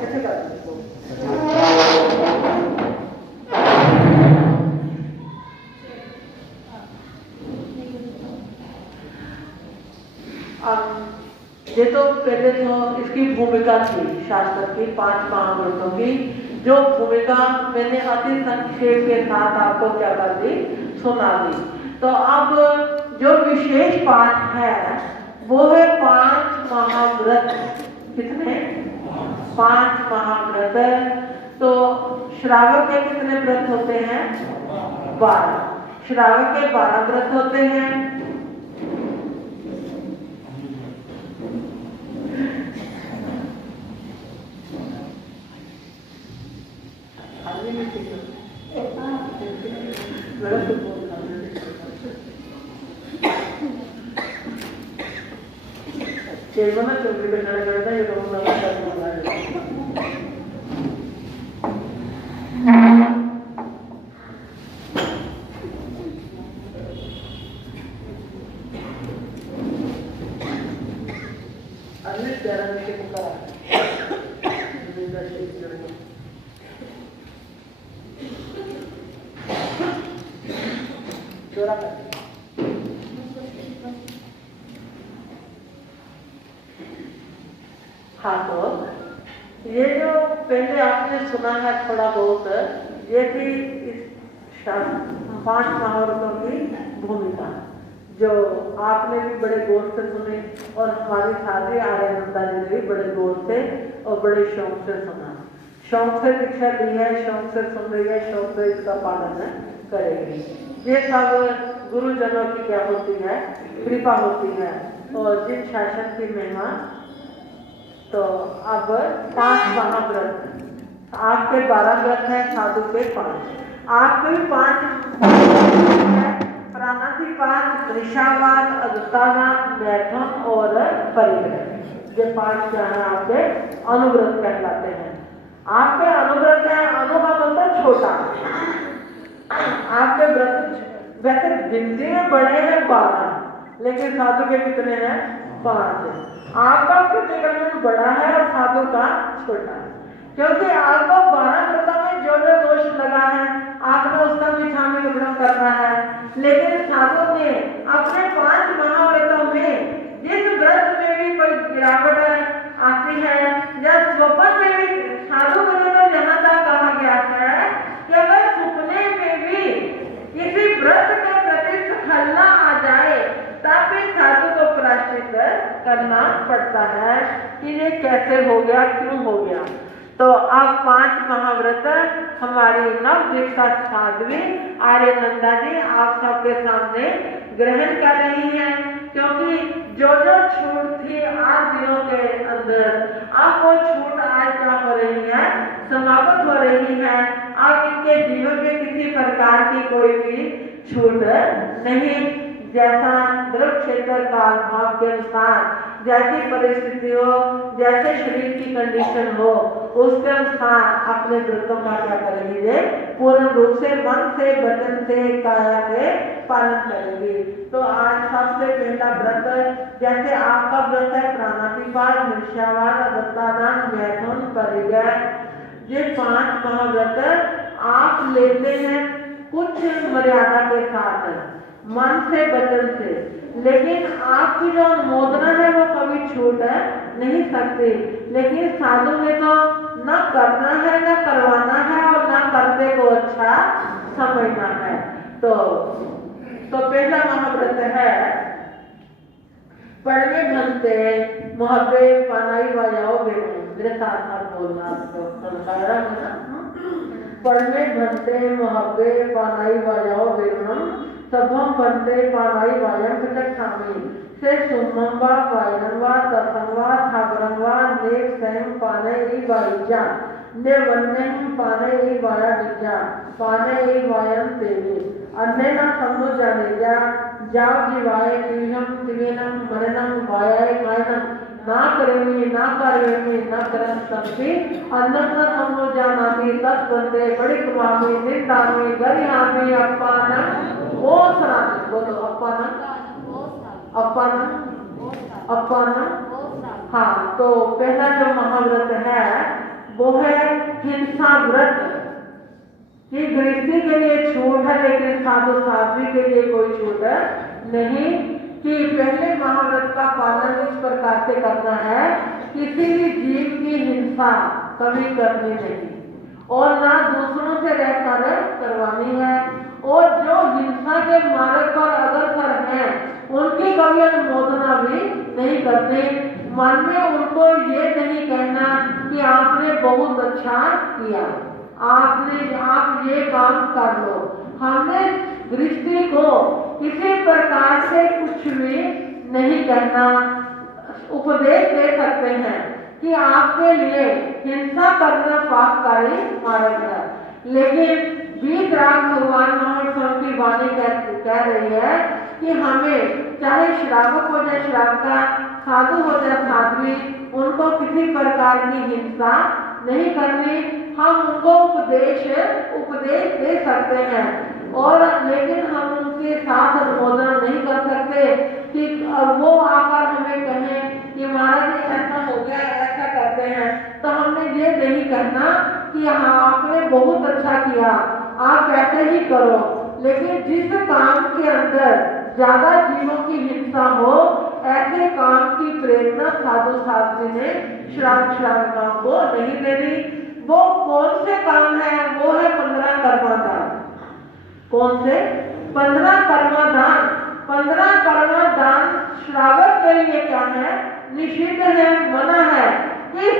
ऐसे कर ये तो पहले तो इसकी भूमिका थी शास्त्र की 5 महाव्रतों की, जो भूमिका मैंने अति संक्षेप के साथ आपको क्या कर दी सुना दी। तो अब जो विशेष पाठ है वो है 5 महाव्रत। कितने? 5 महाव्रत। तो श्रावक के कितने व्रत होते हैं? 12। श्रावक के 12 व्रत होते हैं। हाँ, तो ये जो पहले आपने सुना है थोड़ा बहुत, ये थी इस 5 महाव्रतों की भूमिका जो आपने भी बड़े गौर से सुनी और हमारी साथी आर्यनंदा जी ने भी बड़े गौर से और बड़े शौक से सुना। शौक से दीक्षा ली है, शौक से सुन रही है, शौक से इसका पालन करेगी। ये सब गुरुजनों की क्या होती है? कृपा होती है। और जिन शासन की महिमा। तो अब 5 महाव्रत, आपके 12 व्रत है, साधु के 5। आपके भी 5 प्राणातिपात, निशावात, अदुतावात, मैथुन और परिग्रह। ये 5 क्या है आपके अनुव्रत कहलाते हैं। आपके अनुव्रत है, अनुभव मतलब छोटा। आपके व्रत वैसे गिनती में बड़े हैं 12, लेकिन साधु के कितने हैं? 5। आपका प्रतिक्रमण बड़ा है और साधु का छोटा है, क्योंकि आपको 12 व्रतों में जो जो दोष लगा है आपने उसका मिठामी ग्रहण करना है। लेकिन साधु ने अपने 5 महाव्रतों में जिस व्रत में भी कोई गिरावट आती है या स्वप्न में भी, साधु को तो यहाँ तक कहा गया है कि अगर सपने में भी किसी व्रत के प्रति स्खलना आ जाए तब भी साधु को प्रायश्चित करना पड़ता है कि ये कैसे हो गया, क्यों हो गया। तो अब 5 महाव्रत हमारी नव दीक्षा साध्वी आर्यनंदा जी आप सबके सामने ग्रहण कर रही हैं, क्योंकि जो जो छूट थी 8 दिनों के अंदर, अब वो छूट आज क्या हो रही है? समाप्त हो रही है। अब इनके जीवन में किसी प्रकार की कोई भी छूट नहीं। जैसा द्रव क्षेत्र काल भाव के अनुसार जैसी परिस्थिति हो, जैसे शरीर की कंडीशन हो, उसके अनुसार अपने व्रतों का क्या करेंगे? पूर्ण रूप से मन से, वचन से, काया से पालन करेंगे। तो आज सबसे पहला व्रत, जैसे आपका व्रत है प्राणातिपात, निशावात, अदत्तादान, मैथुन, परिग्रह, ये 5 महाव्रत आप लेते हैं कुछ मर्यादा के साथ, मन से, वचन से, लेकिन आपकी जो अनुमोदना है वो कभी छूट नहीं सकती। लेकिन साधु में तो न करना है, न करवाना है और न करने को अच्छा समझना है। तो पहला महाव्रत है पढ़वे भंते मुहब्बे पानाई बजाओ बेरू। मेरे साथ बोलना आपको पढ़वे भंते मुहब्बे पानाई बजाओ बेरू सबम बनते पानाई वायम प्रत्यक्षामी से सुमंबा वायनवा तसंवा थाबरंवा नेक सैम पाने ई वाइजा ने वन्ने पाने ई वाया विजा पाने ई वायम तेवी अन्य ना समझ जाने जा जाव जीवाए तीहम तिवेनम मननम वायाए कायनम ना करेमी ना करेमी न करन संपी अन्नम हमो जानामी तत् बंदे बड़ी कमामी निंदामी गरियामी अपाना ओसरा। बोलो अपाना अपाना अपाना। हाँ, तो पहला जो महाव्रत है वो है हिंसा व्रत, कि गृहस्थी के लिए छूट है लेकिन साधु साध्वी के लिए कोई छूट नहीं, कि पहले महाव्रत का पालन इस प्रकार से करना है, किसी भी जीव की हिंसा कभी करनी नहीं और ना दूसरों से रहकर करवानी है, और जो हिंसा के मार्ग पर अग्रसर हैं उनकी कभी अनुमोदना भी नहीं करनी। मन में उनको ये नहीं कहना कि आपने बहुत अच्छा किया, आप ये काम कर लो। हमने गृहस्थी को किसी प्रकार से कुछ भी नहीं कहना। उपदेश दे सकते हैं कि आपके लिए हिंसा करना पापकारी मार्ग है, लेकिन वीतराग भगवान महावीर की वाणी कह रही है कि हमें चाहे श्रावक हो जाए श्रावका, साधु हो जाए साध्वी, उनको किसी प्रकार की हिंसा नहीं करनी। हम उनको उपदेश दे सकते हैं, और लेकिन हम उनके साथ अनुमोदन नहीं कर सकते कि वो आकर हमें कहें कि महाराज ऐसा हो गया, ऐसा करते हैं, तो हमने ये नहीं कहना कि हाँ आपने बहुत अच्छा किया, आप ऐसे ही करो। लेकिन जिस काम के अंदर ज्यादा जीवों की हिंसा हो, ऐसे काम की प्रेरणा साधु साध्वी ने श्रावकाओं को नहीं देनी। वो कौन से काम है? वो है 15 कर्मादान। कौन से? 15 कर्मादान। 15 कर्मादान श्रावक के लिए क्या है? निषिद्ध है, मना है कि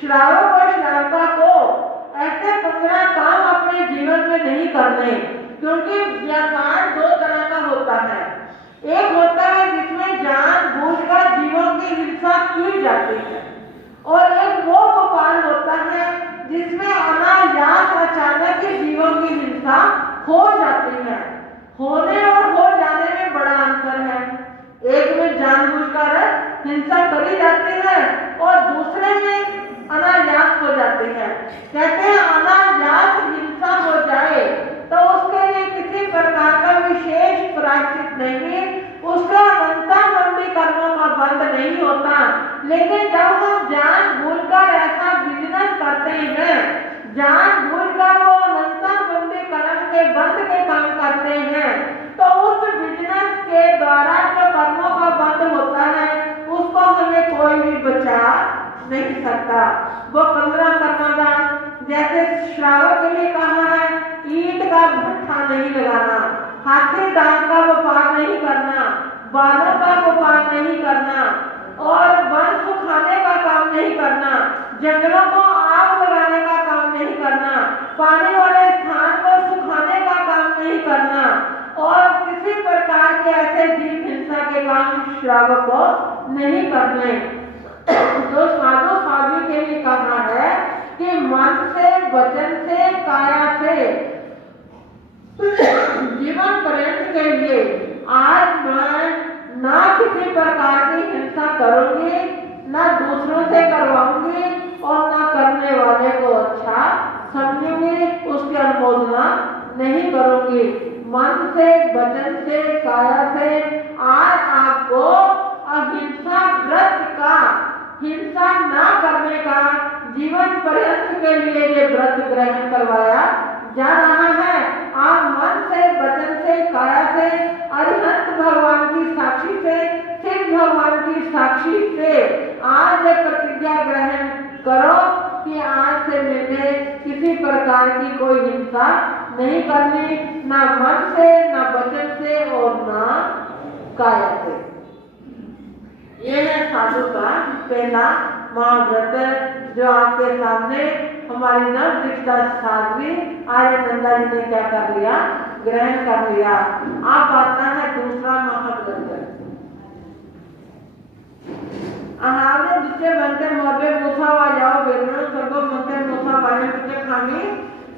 श्रावक और श्राविका को ऐसे 15 काम अपने जीवन में नहीं करने, क्योंकि व्यापार 2 तरह का होता है। एक होता है जिसमें जानबूझकर जीवों की हिंसा की जाती है, और एक वो व्यापार होता है जिसमें अनायास अचानक ही जीवों की हिंसा हो जाती है। होने और हो जाने में बड़ा अंतर है। एक में जानबूझकर हिंसा करी जाती है और दूसरे में अनायास हो जाती है। कहते हैं अनायास हिंसा हो जाए तो उसके लिए किसी प्रकार का विशेष प्रायश्चित नहीं, उसका अंतर्मंडी कर्मों का बंद नहीं होता। लेकिन जब हम जानबूझकर ऐसा बिजनेस करते हैं, जानबूझकर वो अंतर्मंडी कर्म के बंद के काम करते हैं, तो उस बिजनेस के द्वारा जो कर्मों का बंद होता है उसको हमें कोई भी बचा नहीं सकता। वो 15 कर्मादान, जैसे श्रावक के लिए कहा है ईंट का भट्ठा नहीं लगाना, हाथी दांत का व्यापार नहीं करना, बालों का व्यापार नहीं करना, और वन सुखाने का काम नहीं करना, जंगलों को आग लगाने का काम नहीं करना, पानी वाले स्थान को सुखाने का काम नहीं करना, और किसी प्रकार के ऐसे जीव हिंसा के काम श्रावक को नहीं करने। तो साधु साध्वी के लिए कहा है कि मन से, वचन से, काया से जीवन पर्यंत के लिए आज मैं ना किसी प्रकार की हिंसा करूंगी, ना दूसरों से करवाऊंगी, और ना करने वाले को अच्छा समझूंगी, उसकी अनुमोदना नहीं करूंगी। मन से, वचन से, काया से आज आपको अहिंसा व्रत का, हिंसा ना करने का जीवन पर्यंत के लिए ये व्रत ग्रहण करवाया जा रहा है। आप मन से, वचन से, काया से, अरिहंत भगवान की साक्षी से, सिद्ध भगवान की साक्षी से आज प्रतिज्ञा ग्रहण करो कि आज से मैंने किसी प्रकार की कोई हिंसा नहीं करनी, ना मन से, ना वचन से, और ना काया से। ये है साधु का पहला महाव्रत, जो आपके सामने हमारी नव दीक्षा साध्वी आर्यनंदा जी ने क्या कर लिया? ग्रहण कर लिया। अब आता है दूसरा महाव्रत। आहारे जिससे बनते मोबे मुसावा जाओ बेरनो सर्वो मनते मुसा बाणे पिछले खामी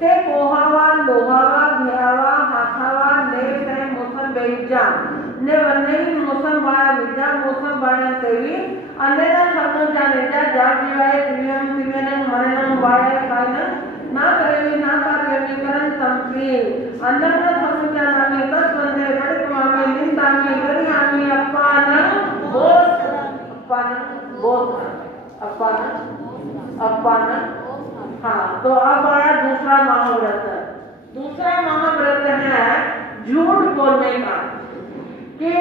से कोहावा, लोहावा, घेरावा, हाथावा, नेव से मौसम बेइजा ने वन्ने ही मौसम बाया विजा मौसम बाया तेवी अन्य ना अन्नम समुद्रामी दस बंदे बड़े मामे निंदामी गरियामी अपान अपान। हाँ, तो अब आया दूसरा महाव्रत। दूसरा महाव्रत है झूठ बोलने का, कि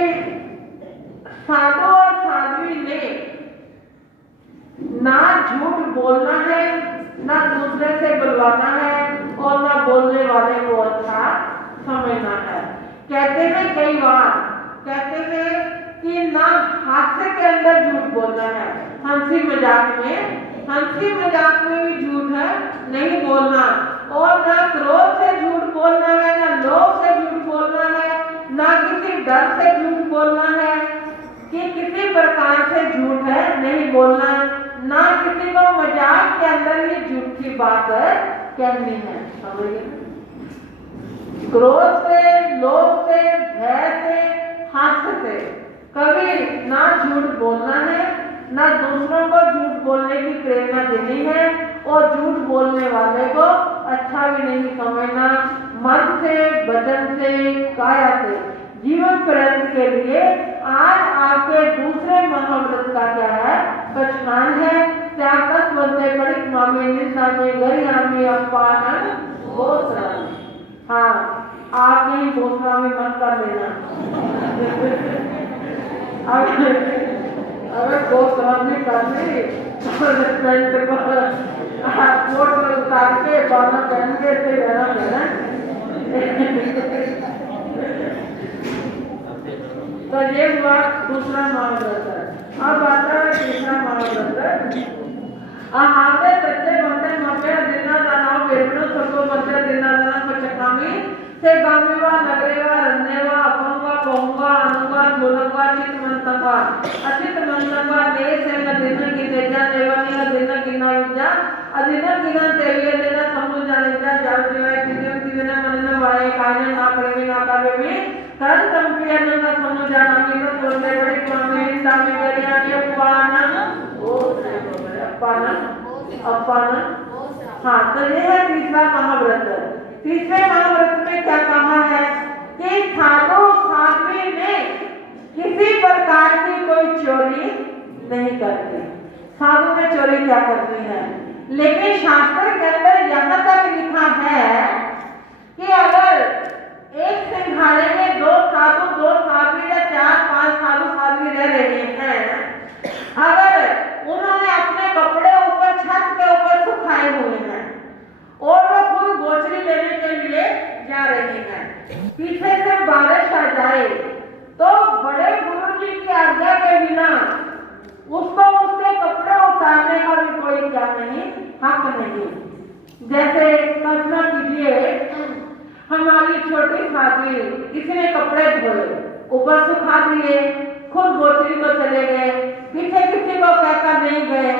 साधु और साध्वी ने ना झूठ बोलना है, ना दूसरे से बुलवाना है, और ना बोलने वाले को अच्छा समझना है। कहते हैं कई बार, कहते हैं कि ना हास्य के अंदर झूठ बोलना है, हंसी मजाक में भी झूठ है नहीं बोलना, और ना क्रोध से झूठ बोलना है, ना लोभ से झूठ बोलना है, ना किसी डर से झूठ बोलना है, कि किसी प्रकार से झूठ है नहीं बोलना, ना किसी को मजाक के अंदर ही झूठी बात कहनी है। समझिए, क्रोध से, लोभ से, भय से, हास्य से कभी ना झूठ बोलना है, ना दूसरों को झूठ बोलने की प्रेरणा देनी है, और झूठ बोलने वाले को अच्छा भी नहीं समझना। मन से, वचन से, काया से जीवन पर्यंत के लिए आज आपके दूसरे महाव्रत का क्या है, कछान है। त्याग दस बंदे बड़ी मामे निंदामी गरियामी अपान गोत्र। हाँ, आप नहीं घोषणा में मत कर लेना। अगर घोषणा भी कर ली तो कोट में उतार के बाना पहन के ऐसे रहना। तो ये हुआ दूसरा महाव्रत। अब आता है तीसरा महाव्रत। आहावे सच्चे बंदे मध्य दिना दानाव बेबनो सबको मध्य दिना दाना पचकामी से गामीवा नगरेवा रन्नेवा अपंगवा बहुंगा अनुगा झोलंगा चित मंतंगा अचित मंतंगा देश है नदिना की तेजा देवानी नदिना गिना विजा अदिना गिना तेविया देना समझ जाने का जाल जीवाय तिगम तिगना मनना वाये कायना ना करेंगे ना कावेमी कर तंपिया ना समझ जाना मी तो बोलते बड़ी मामे तामे गरियानी अपान। हाँ, तो ये है तीसरा महाव्रत। तीसरे महाव्रत में क्या कहा है कि साधु साध्वी ने किसी प्रकार की कोई चोरी नहीं करती। साधु में चोरी क्या करती है, लेकिन शास्त्र के अंदर यहाँ तक लिखा है कि अगर एक सिंघाड़े में दो साधु, दो साध्वी या 4-5 साधु साध्वी रह रहे हैं, अगर उन्होंने अपने कपड़े ऊपर छत के ऊपर सुखाए हुए हैं और वो खुद गोचरी लेने के लिए जा रहे हैं, पीछे से बारिश आ जाए तो बड़े गुरु जी की आज्ञा के बिना उसको उसके कपड़े उतारने का भी कोई क्या नहीं, हक नहीं। जैसे कल्पना कीजिए, हमारी छोटी साथी, इसने कपड़े धोए, ऊपर सुखा दिए, खुद गोचरी को चले गए, पीछे किसी को कहकर नहीं गए,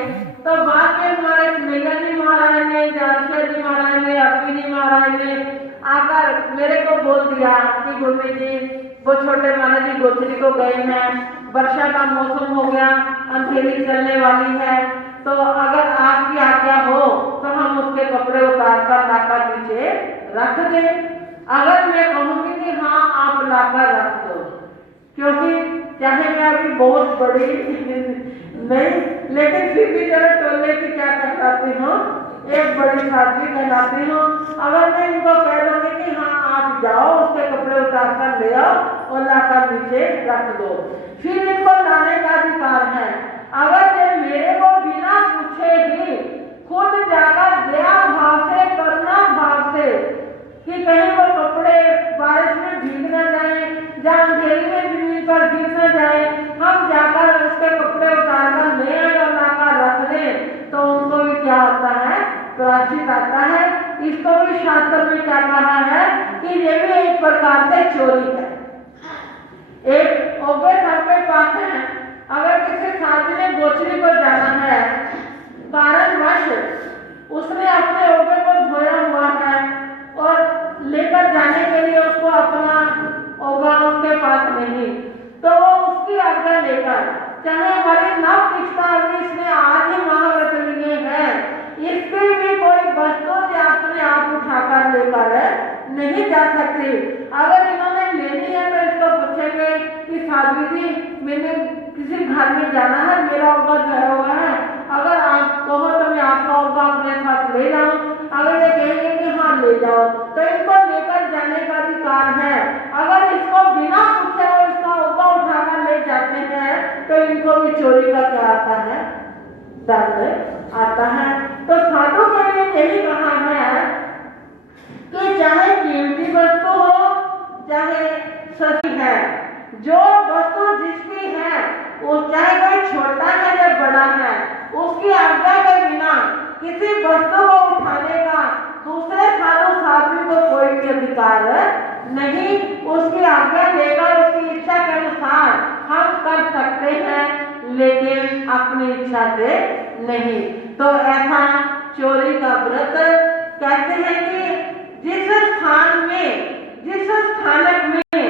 तो बाद में हमारे मैया जी महाराज ने, जानकिया जी महाराज ने, अभी जी महाराज ने आकर मेरे को बोल दिया कि गुरु जी वो छोटे महाराज जी गोचरी को गए हैं, वर्षा का मौसम हो गया, अंधेरी चलने वाली है, तो अगर आपकी आज्ञा हो तो हम उसके कपड़े उतार कर लाकर नीचे रख दें। अगर मैं कहूँगी कि हाँ आप लाकर रख दो, क्योंकि चाहे मैं अभी बहुत बड़ी नहीं, लेकिन फिर भी जरा टोले की क्या कहलाती हूँ, एक बड़ी साथी कहलाती हूँ। अगर मैं इनको कह दूंगी कि हाँ आप जाओ उसके कपड़े उतार कर ले आओ और लाकर नीचे रख दो, फिर इनको लाने का अधिकार है। अगर ये मेरे को बिना पूछे ही खुद जाकर दया भाव से, करुणा भाव से, कि कहीं वो कपड़े बारिश में भीग न जाए, जहाँ अंधेरी में जमीन पर गिर न जाए, हम जाकर उसके कपड़े उतार कर ले आए और लाकर रख दें, तो उनको भी क्या होता है, प्रायश्चित आता है। इसको भी शास्त्र में क्या कहा है कि ये भी एक प्रकार से चोरी है। एक ओबे घर के पास है, अगर किसी साथी ने गोचरी को जाना है, कारणवश उसने अपने ओबे को धोया हुआ है और लेकर जाने के लिए उसको अपना ओबा उसके पास नहीं, तो वो उसकी आज्ञा लेकर, चाहे हमारे नव निष्ठा ने आज ही महाव्रत लिए हैं, इसकी भी कोई वस्तु से अपने आप उठाकर लेकर नहीं जा सकती। अगर इन्होंने लेनी है तो इसको पूछेंगे कि साध्वी जी मैंने किसी घर में जाना है, मेरा उनका गया हुआ है, अगर आप कहो तो मैं आपका उनका अपने साथ ले जाऊं। अगर ये कहेंगे कि हाँ ले जाओ, तो इनको लेकर जाने का अधिकार है। अगर इसको बिना पूछे वो इसका उनका उठाकर ले जाते हैं तो इनको भी चोरी का क्या आता है, दंड आता है। तो साधु के लिए यही कहा है कि चाहे कीमती वस्तु हो चाहे सस्ती है, जो वस्तु जिसकी है वो चाहे कोई छोटा है या बड़ा है, उसकी आज्ञा के बिना किसी वस्तु को उठाने का दूसरे साधु साध्वी को कोई भी अधिकार नहीं। उसकी आज्ञा लेकर उसकी इच्छा के अनुसार हम कर सकते हैं, लेकिन अपनी इच्छा से नहीं। तो ऐसा चोरी का व्रत कहते हैं कि जिस स्थान में जिस स्थानक में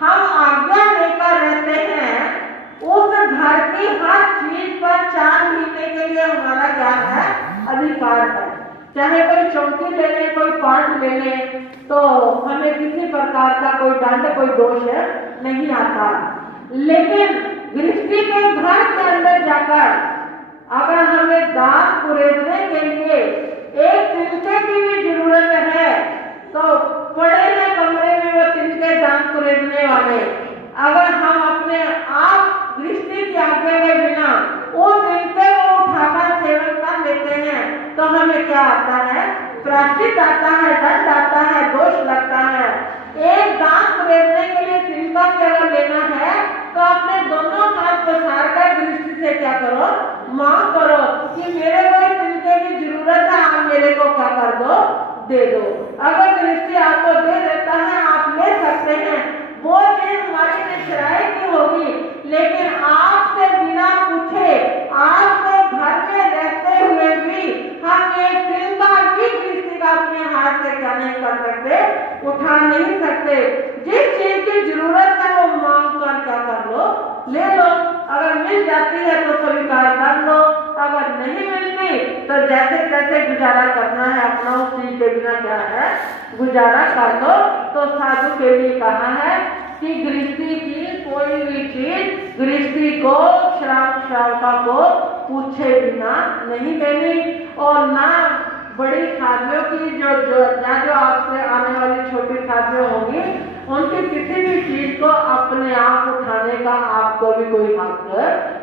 हम आज्ञा लेकर रहते हैं उस घर की हर चीज पर 4 महीने के लिए हमारा क्या है, अधिकार है। चाहे कोई चौकी ले ले, कोई पाठ ले ले, तो हमें किसी प्रकार का कोई दंड कोई दोष नहीं आता। लेकिन गृहस्थी के घर के अंदर जाकर अगर हमें दान कुरेदने के लिए एक तिनके की भी जरूरत है तो पड़े हैं कमरे में वो तिनके दान कुरेदने वाले, अगर हम अपने आप गृहस्थी की आज्ञा के बिना वो तिनके को उठाकर सेवन कर लेते हैं तो हमें क्या आता है, प्रायश्चित आता है, दंड आता है, दोष लगता है। एक दान कुरेदने के लिए तिनका भी अगर लेना है तो अपने दोनों हाथ पसार कर गृहस्थी से क्या करो, मांग करो कि मेरे को तिनके की जरूरत है, आप मेरे को क्या कर दो, दे दो। अगर गृहस्थी आपको दे देता है आप ले सकते हैं, वो चीज हमारी निश्चय की होगी। लेकिन आपसे बिना पूछे आपके घर में रहते हुए भी हम एक तिनका भी गृहस्थी का अपने हाथ से क्या नहीं कर सकते, उठा नहीं सकते। जिस चीज की जरूरत है वो मांग कर क्या कर लो, ले लो। अगर मिल जाती है तो स्वीकार कर लो, अगर नहीं मिलती तो जैसे तैसे गुजारा करना है अपना, उस चीज के बिना क्या है, गुजारा कर दो। तो साधु के लिए कहा है कि गृहस्थी की कोई भी चीज गृहस्थी को श्रावका को पूछे बिना नहीं लेनी, और ना बड़ी साधियों की जो आपसे आने वाली छोटी साधियां होंगी उनकी किसी भी चीज को अपने आप उठाने का आपको भी कोई हक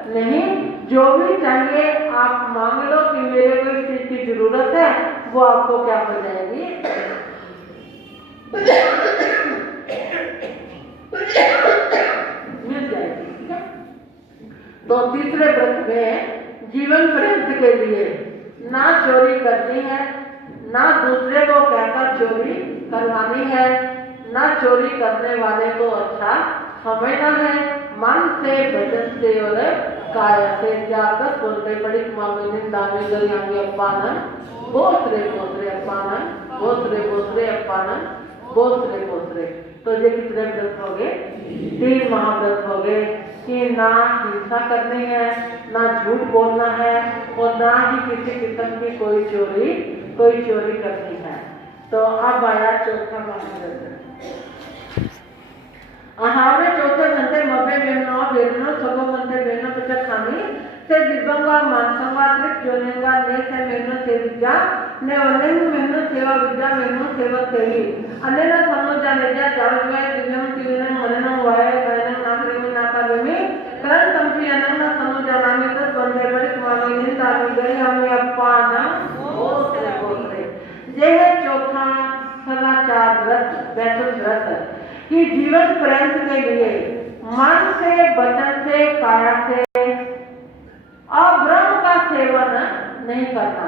नहीं। जो भी चाहिए आप मांग लो कि मेरे को इस चीज की जरूरत है, वो आपको क्या हो जाएगी, मिल जाएगी। ठीक है। तो तीसरे व्रत में जीवन पर्यंत के लिए ना चोरी करनी है, ना दूसरे को कहकर चोरी करवानी है, ना चोरी करने वाले को अच्छा समझना है। मन से, वचन से और काया से त्याग बोलते बड़ी मामी दामी गरियांगे अपानन बोसरे बोसरे अपानन बोसरे बोसरे अपानन बोसरे बोसरे। तो ये कितने व्रत हो गए, 3 महाव्रत हो गए कि ना हिंसा करनी है, ना झूठ बोलना है और ना ही किसी किस्म की कोई चोरी करनी है। तो अब आया चौथा महाव्रत। आहारे चौथे घंटे मबे बेहनो बेहनो सबो घंटे बेहनो पचक खानी से दिव्यंगा मानसंगा त्रिक जोनेंगा ने से मेहनो से विद्या ने अनेन मेहनो सेवा विद्या मेहनो सेवा सेवी अनेन समोजा नेजा जावजवाय दिव्यं तिने मनन वाय कायन नागरी में नाका बेमी करन संपी अनन समोजा नामी तो बंदे बड़ी मामी ने दामी गई हमें अपाना बोलते ये है चौथा सदाचार व्रत, वैष्णव व्रत कि जीवन पर्यंत के लिए मन से, वचन से, काया से अब्रह्म का सेवन नहीं करना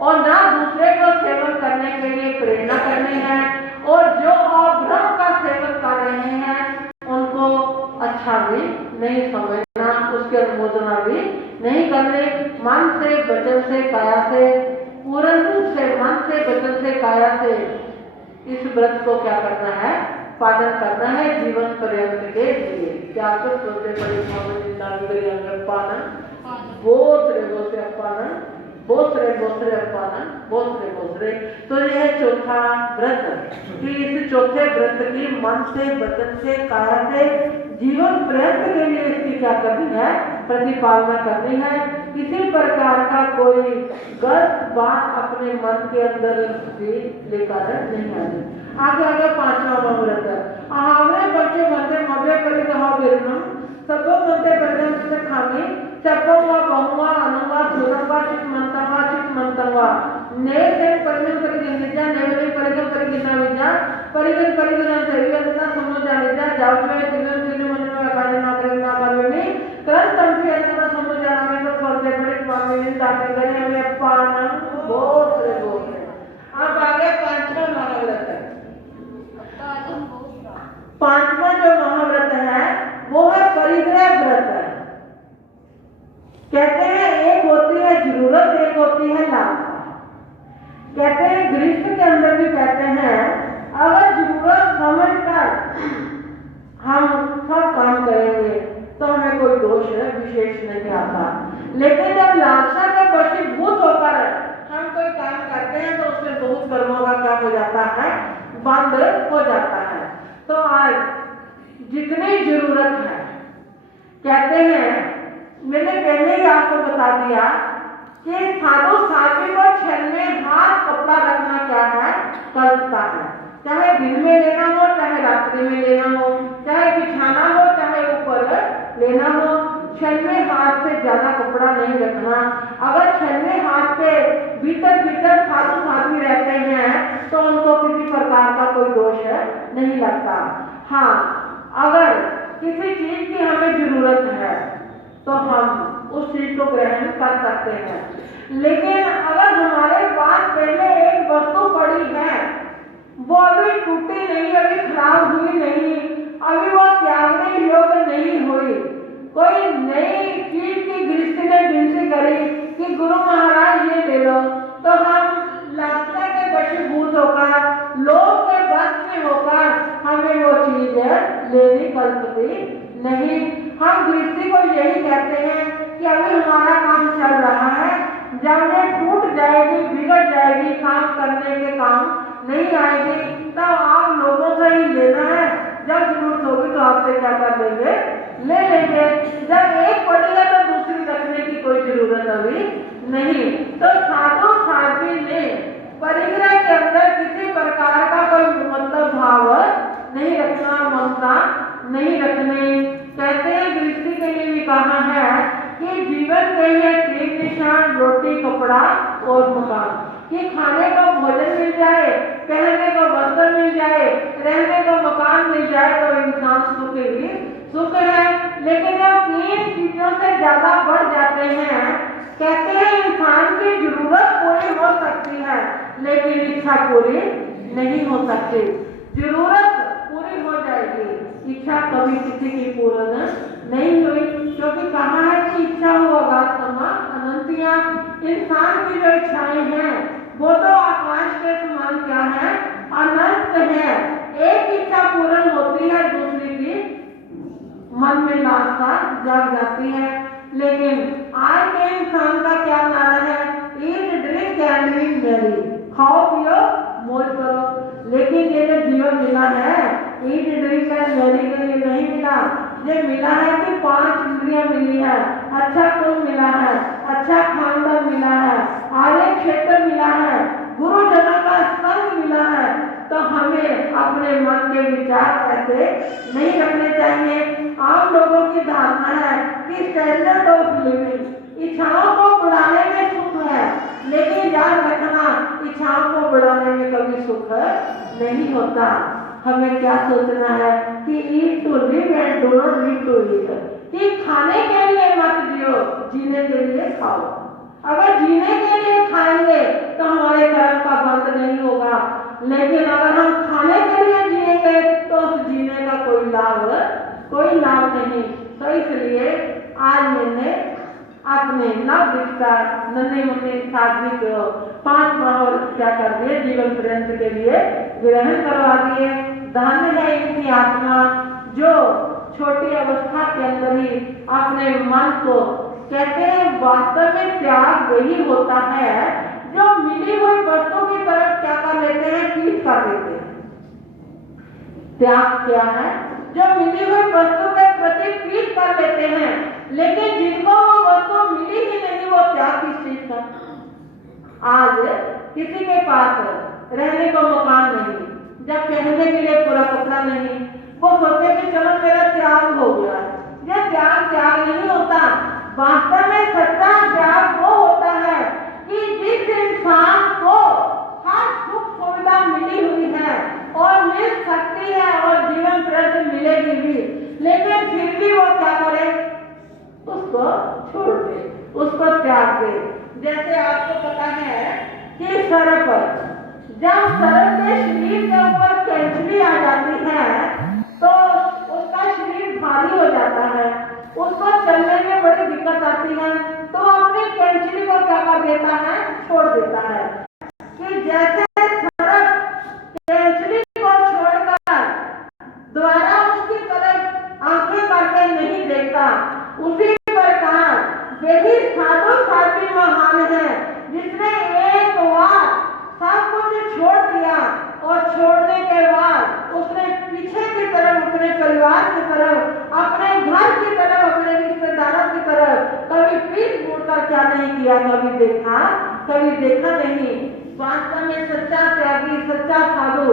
और ना दूसरे को सेवन करने के लिए प्रेरणा करनी है, और जो अब्रह्म का सेवन कर रहे हैं उनको अच्छा भी नहीं समझना, उसकी अनुमोदना भी नहीं करनी। मन से, वचन से, काया से, पूर्ण रूप से मन से, वचन से, काया से इस व्रत को क्या करना है, पालन करना है जीवन पर्यंत के लिए। क्या तो सोते बड़ी पालन बोसरे बोसरे अपानन बोसरे बोसरे अपानन बोसरे बोसरे दूसरे। तो यह है चौथा व्रत कि इस चौथे व्रत की मन से, वचन से, काया से जीवन पर्यंत के लिए इसकी क्या करनी है, प्रतिपालना करनी है। किसी प्रकार का कोई गलत बात अपने मन के अंदर भी लेकर नहीं आनी। आगे आगे पांचवा व्रत आहावरे बच्चे बनते मध्य करी कहा गिरनम सबो बनते पर्यंत में खामी चप्पवा बहुवा अनुवा चुरवा चित मंतवा ने से परिगण करी गिनजा नेवले परिगण करी गिना विजा परिगण सही अंतना समझ जानिजा जाव में दिगन दिन मन में काले ना करे ना परवेनी करन तंत्री अंतना समझ जाना में तो फर्दे बड़े स्वामी ने दाते गए हमें पान बहुत रे अब आगे पांचवा महाव्रत है। पांचवा जो महाव्रत है वो है परिग्रह व्रत। कहते हैं एक होती है जरूरत, एक होती है लालसा। कहते हैं गृहस्थ के अंदर भी कहते हैं अगर जरूरत समझकर हम सब काम करेंगे तो हमें कोई दोष विशेष नहीं आता, लेकिन जब लालसा के वशीभूत होकर हम कोई काम करते हैं तो उसमें बहुत कर्मों का क्या हो जाता है, बंद हो जाता है। तो आज जितनी जरूरत है, कहते हैं मैंने पहले ही आपको बता दिया कि साधु साध्वी को छल में हाथ कपड़ा रखना क्या है, कल्पता है। चाहे दिन में लेना हो, चाहे रात्रि में लेना हो, चाहे बिछाना हो, चाहे ऊपर लेना हो, छल में हाथ से ज्यादा कपड़ा नहीं रखना। अगर छल में हाथ के भीतर साधु साध्वी रहते हैं तो उनको किसी प्रकार का कोई दोष नहीं लगता। हाँ, अगर किसी चीज की हमें जरूरत है तो हम उस चीज को ग्रहण कर सकते हैं, लेकिन अगर हमारे पास पहले एक वस्तु पड़ी है, वो अभी टूटी नहीं, अभी खराब हुई नहीं, अभी वो त्यागने योग्य नहीं हुई, कोई नई चीज की गृहस्थी ने विनती करी कि गुरु महाराज ये ले लो, तो हम लालसा के वशीभूत होकर, लोभ के वश में होकर हमें वो चीज लेनी कल्पती नहीं। हम गृहस्थी को यही कहते हैं कि अभी हमारा काम चल रहा है, जब ये टूट जाएगी, बिगड़ जाएगी, काम करने के काम नहीं आएगी, तब आप लोगों से ही लेना है। जब जरूरत होगी तो आपसे क्या कर लेंगे, ले लेंगे। जब एक पड़ेगा तो दूसरी रखने की कोई जरूरत अभी नहीं। तो साधु साध्वी ने परिग्रह के अंदर किसी प्रकार का कोई मतलब भाव नहीं रखना, ममता नहीं रखनी। कहते हैं गृहस्थी के लिए भी कहा है कि जीवन के लिए तीन निशान, रोटी, कपड़ा और मकान। कि खाने को भोजन मिल जाए, पहनने को वस्त्र मिल जाए, रहने को मकान मिल जाए तो इंसान सुख ही सुख है। लेकिन जब तीन चीजों से ज्यादा बढ़ जाते हैं, कहते हैं इंसान की जरूरत पूरी हो सकती है लेकिन इच्छा पूरी नहीं हो सकती। जरूरत पूरी हो जाएगी, इच्छा कभी किसी की पूर्ण नहीं हुई, क्योंकि कहा है कि इच्छा होगा समा अनंतिया। इंसान की जो इच्छाएं हैं वो तो आकाश के समान क्या है, अनंत है। एक इच्छा पूर्ण होती है, दूसरी की मन में लालसा जाग जाती है। लेकिन आज के इंसान का क्या नारा है, eat drink and B Mary, खाओ पियो मौज करो। लेकिन ये जो जीवन मिला है ईट ड्रिंक एंड मैरी के लिए नहीं मिला। ये मिला है कि 5 इंद्रियां मिली है, अच्छा कुल मिला है, अच्छा खानदान मिला है, आर्य क्षेत्र मिला है, गुरुजनों का संग मिला है। तो हमें अपने मन के विचार ऐसे नहीं रखने चाहिए। आम लोगों की धारणा है कि स्टैंडर्ड ऑफ लिविंग, इच्छाओं को बढ़ाने में सुख है, लेकिन याद रखना इच्छाओं को बढ़ाने में कभी सुख नहीं होता। हमें क्या सोचना है कि eat to live and do not live to eat, कि खाने के लिए मत जियो, जीने के लिए खाओ। अगर जीने के लिए खाएंगे तो हमारे कर्म का बंद नहीं होगा, लेकिन अगर हम खाने के लिए जिएंगे तो उस जीने का कोई लाभ नहीं। तो इसलिए आज मैंने अपने नव दीक्षा नन्हे मुन्ने साध्वी को 5 माह क्या कर दिए, जीवन पर्यंत के लिए ग्रहण करवा दिए। धन्य है इनकी आत्मा जो छोटी अवस्था के अंदर ही अपने मन को, कहते हैं वास्तव में त्याग वही होता है जो मिली हुई वस्तु की तरफ कर देते हैं। त्याग क्या है? जो मिली हुई वस्तु के प्रति प्रीत कर लेते हैं, लेकिन जिनको वो वस्तु मिली ही नहीं, वो त्याग किस चीज का? आज किसी के पास रहने को मकान नहीं, जब पहनने के लिए पूरा कपड़ा नहीं, वो सोचे कि चलो मेरा त्याग हो गया। ये त्याग नहीं होता। वास्तव में सच्चा त्याग वो होता है कि जिस इंसान को हर सुख सुविधा मिली हुई है और मिल सकती है और जीवन प्रति मिलेगी भी, लेकिन फिर भी वो क्या करे? उसको छोड़ दे, उसको त्याग दे। जैसे आपको पता है कि सर्प, जब सर्प के शरीर के ऊपर कैंचली आ जाती है तो उसका शरीर भारी हो जाता है, उसको चलने में बड़ी दिक्कत आती है, तो अपनी कैंचली को क्या कर देता है? छोड़ देता है। कि जैसे सर्प कैंचली को छोड़कर दोबारा उसकी तरफ आंखें करके नहीं देखता, उसी प्रकार वही साधु साध्वी महान है जिसने एक बार सब कुछ छोड़ दिया और छोड़ने के बाद उसने पीछे की तरफ, अपने परिवार की तरफ, अपने घर की तरफ, अपने रिश्तेदारों की तरफ कभी पीठ मुड़कर क्या नहीं किया? कभी देखा नहीं। वास्तव में सच्चा त्यागी, सच्चा साधु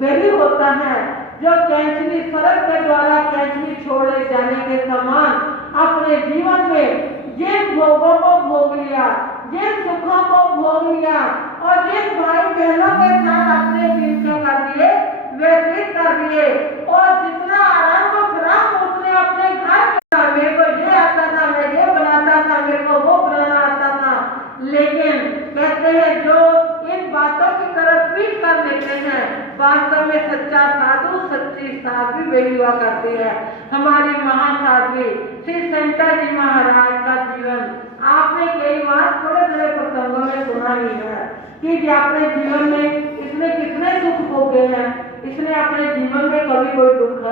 वही होता है जो कैंचली, सर्प के द्वारा कैंचली छोड़े जाने के समान अपने जीवन में जिन भोगों को भोग लिया, जिन सुखों को भोग लिया और जिन भाई बहनों के साथ अपने दिन के कर दिए, व्यतीत कर दिए, और जितना आराम उसने अपने घर का, मेरे को ये आता था, मैं ये बनाता था, मेरे को वो बनाना आता था, लेकिन कहते हैं जो इन बातों की तरफ पीठ कर लेते हैं, वास्तव में सच्चा साधु, सच्ची साध्वी वही हुआ करती है। हमारी महासाध्वी श्री संता जी महाराज का जीवन आपने कई बार थोड़े थोड़े प्रसंगों में सुना ही है कि अपने जीवन में इसने कितने सुख भोगे हैं, इसने अपने जीवन में कभी कोई दुख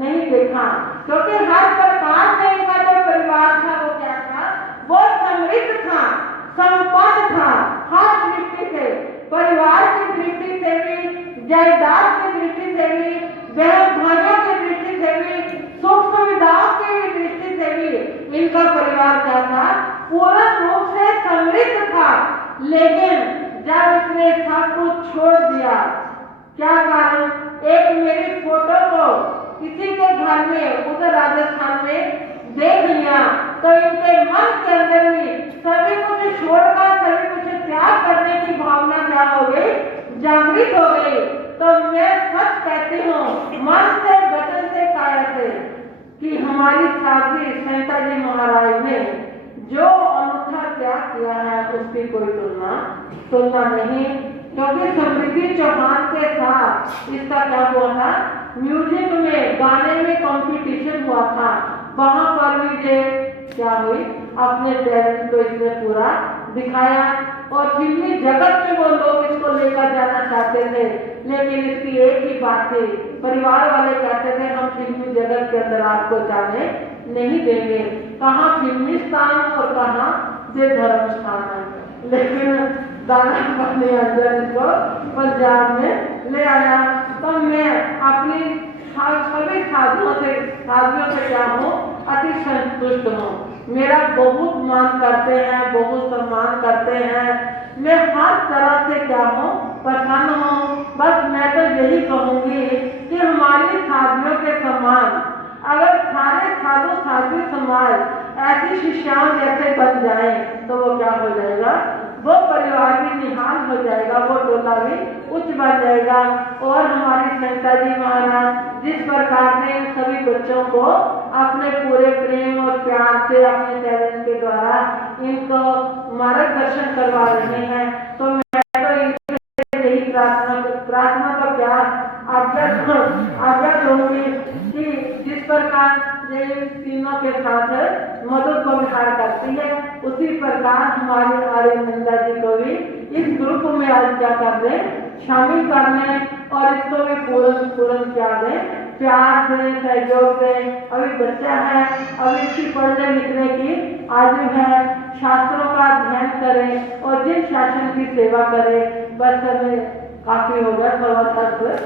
नहीं देखा, क्योंकि हर प्रकार से इनका जो परिवार था वो क्या था? वो समृद्ध था, संपन्न था, हर दृष्टि से, परिवार की दृष्टि से भी, जायदाद की दृष्टि से भी, बहन भाइयों की दृष्टि से भी, सुख सुविधाओं की दृष्टि से भी इनका परिवार क्या था? पूर्ण रूप से समृद्ध था। लेकिन जब इसने सब कुछ छोड़ दिया, क्या कारण? एक मेरी फोटो को किसी के घर में उधर राजस्थान में देख लिया तो इनके मन के अंदर भी सभी कुछ छोड़कर, सभी कुछ त्याग करने की भावना क्या हो गई? जागृत हो गई। तो मैं सच कहती हूँ, मन से, वचन से, काया से, कि हमारी साध्वी संता जी महाराज ने जो अनूठा त्याग किया है उसकी कोई तुलना नहीं। क्योंकि समृद्धि चौहान के साथ इसका क्या हुआ था? म्यूजिक में, गाने में कंपटीशन हुआ था। वहां पर भी ये क्या हुई? अपने टैलेंट को इसने पूरा दिखाया और फिल्मी जगत में वो लोग इसको लेकर जाना चाहते थे, लेकिन इसकी एक ही बात थी, परिवार वाले कहते थे हम फिल्मी जगत के अंदर आपको जाने नहीं देंगे। कहाँ फिल्मी स्थान और कहाँ ये धर्म स्थान है। लेकिन दाना अपने अंदर इसको पंजाब में ले आया। तो मैं अपनी सभी साधुओं से क्या हूँ? अति संतुष्ट हूँ। मेरा बहुत मान करते हैं, बहुत सम्मान करते हैं। मैं हर तरह से क्या हूँ? प्रसन्न हूँ। बस मैं तो यही कहूँगी कि हमारी साधुओं के समान अगर सारे साधु साध्वी समाज ऐसी शिष्याओं जैसे बन जाए तो वो क्या हो जाएगा? वो परिवार भी निहाल हो जाएगा, वो टोला भी उच्च बन जाएगा। और हमारी संता जी महाराज जिस प्रकार से इन सभी बच्चों को अपने पूरे प्रेम और प्यार से अपने टैलेंट के द्वारा इनको मार्गदर्शन करवा रहे हैं, तो मैं तो इनसे यही प्रार्थना का प्यार आज्ञा दूंगी कि जिस प्रकार ये तीनों के साथ मधुर को विहार करती है, उसी प्रकार हमारे आर्यनंदा जी को भी इस ग्रुप में आज क्या कर दे? शामिल करने और इसको भी पूर्ण क्या दे? प्यार दे, सहयोग दे। अभी बच्चा है, अभी इसकी पढ़ने लिखने की आयु है, शास्त्रों का अध्ययन करे और जिन शासन की सेवा करे। बस हमें काफी हो गया 7:15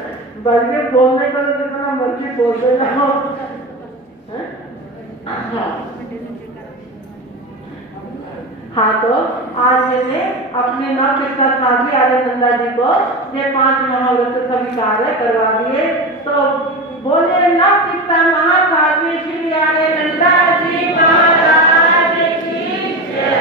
बज गए। बोलने को तो जितना मर्जी बोलते रहो। हाँ, तो आज मैंने अपने नव शिक्षा साथी आर्यनंदा जी को ये 5 महाव्रत सभी कार्य करवा दिए। तो बोले नव शिक्षा महासाध्वी श्री आर्यनंदा जी महाराज की जय।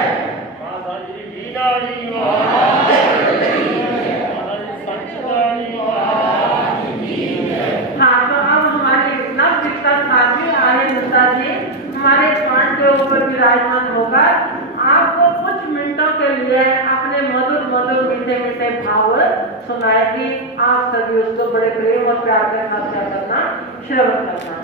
हाँ, तो अब हमारे नव शिक्षा साथी आर्यनंदा जी हमारे पाठ के ऊपर विराजमान होगा। आपको कुछ मिनटों के लिए अपने मधुर मधुर मीठे मीठे भाव सुनाएगी। आप सभी उसको बड़े प्रेम और प्यार के साथ क्या करना, श्रवण करना।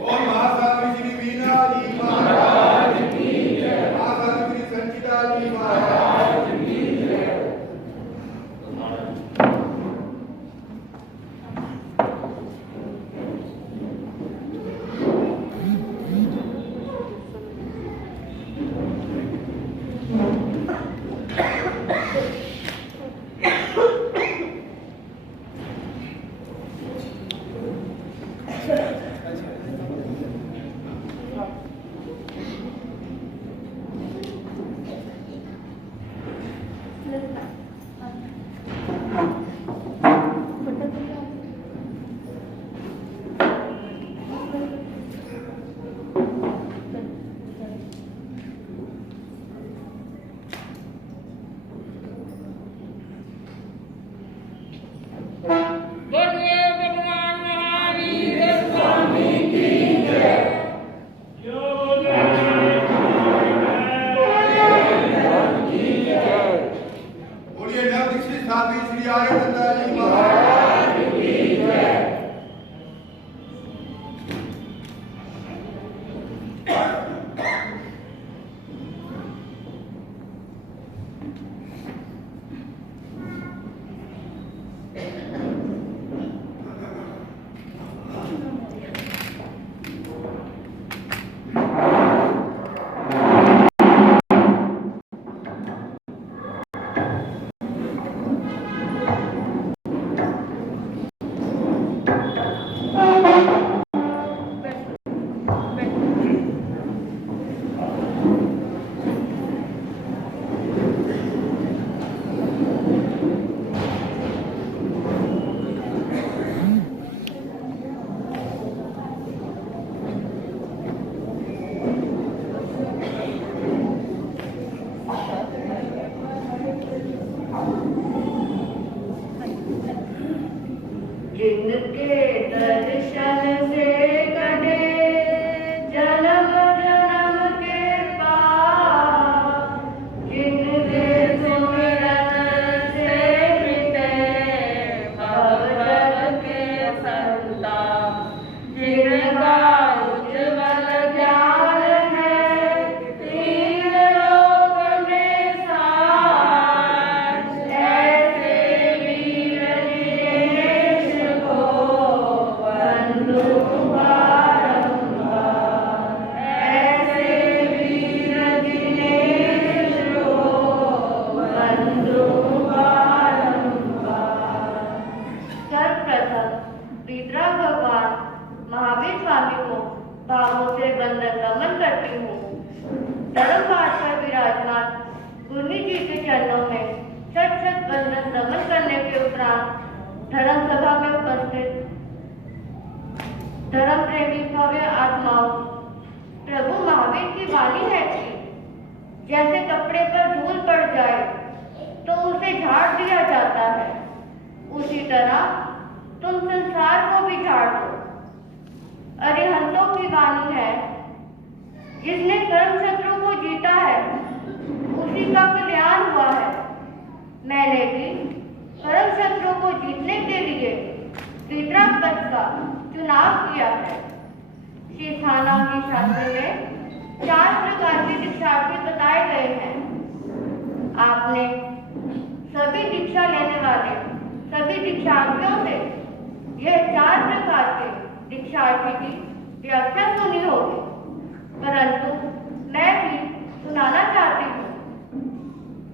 ओम महासाध्वी श्री वीणा जी महाराज की जय। महासाध्वी श्री संचिता जी महाराज की जय।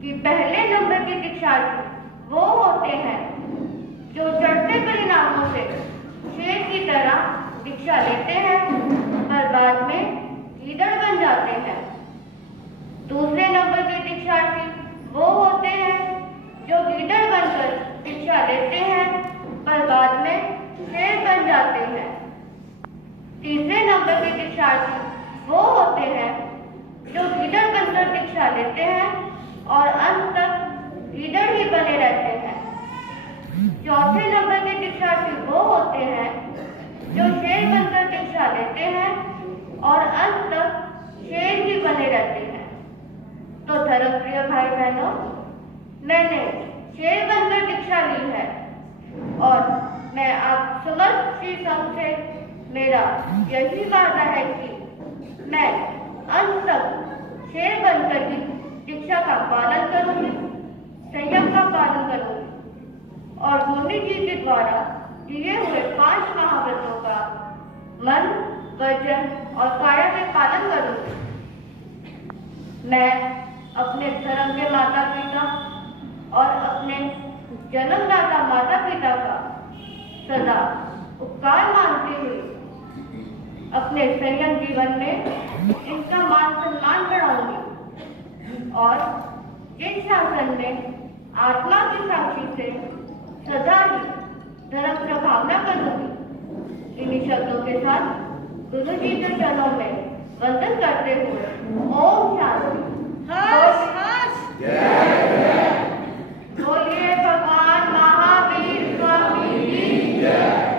कि पहले नंबर के दीक्षार्थी वो होते हैं जो चढ़ते परिणामों से शेर की तरह दीक्षा लेते हैं पर बाद में गीदड़ बन जाते हैं। दूसरे नंबर के दीक्षार्थी वो होते हैं जो गीदड़ बनकर दीक्षा लेते हैं पर बाद में शेर बन जाते हैं। तीसरे नंबर के दीक्षार्थी वो होते हैं जो गीदड़ बनकर दीक्षा लेते हैं और अंत तक गीदड़ ही बने रहते हैं। चौथे नंबर के दीक्षार्थी वो होते हैं जो शेर बनकर दीक्षा लेते हैं और अंत तक शेर ही बने रहते हैं। तो धर्मप्रिय भाई बहनों, मैंने शेर बनकर दीक्षा ली है और मैं आप समस्त श्री संघ से मेरा यही वादा है कि मैं अंत तक शेर बनकर ही दीक्षा का पालन करूंगी, संयम का पालन करूंगी और मुनि जी के द्वारा दिए हुए 5 महाव्रतों का मन, वचन और काया से पालन करूंगी। मैं अपने धर्म के माता पिता और अपने जन्मदाता माता पिता का सदा उपकार मानती हुई अपने संयम जीवन में इनका मान सम्मान बढ़ाऊंगी और जिस शासन में आत्मा की साक्षी से सदा ही धर्म प्रभावना करूंगी। इन्हीं शब्दों के साथ गुरु जी के चरणों में वंदन करते हुए ओम शांति। बोलिए भगवान महावीर स्वामी की जय।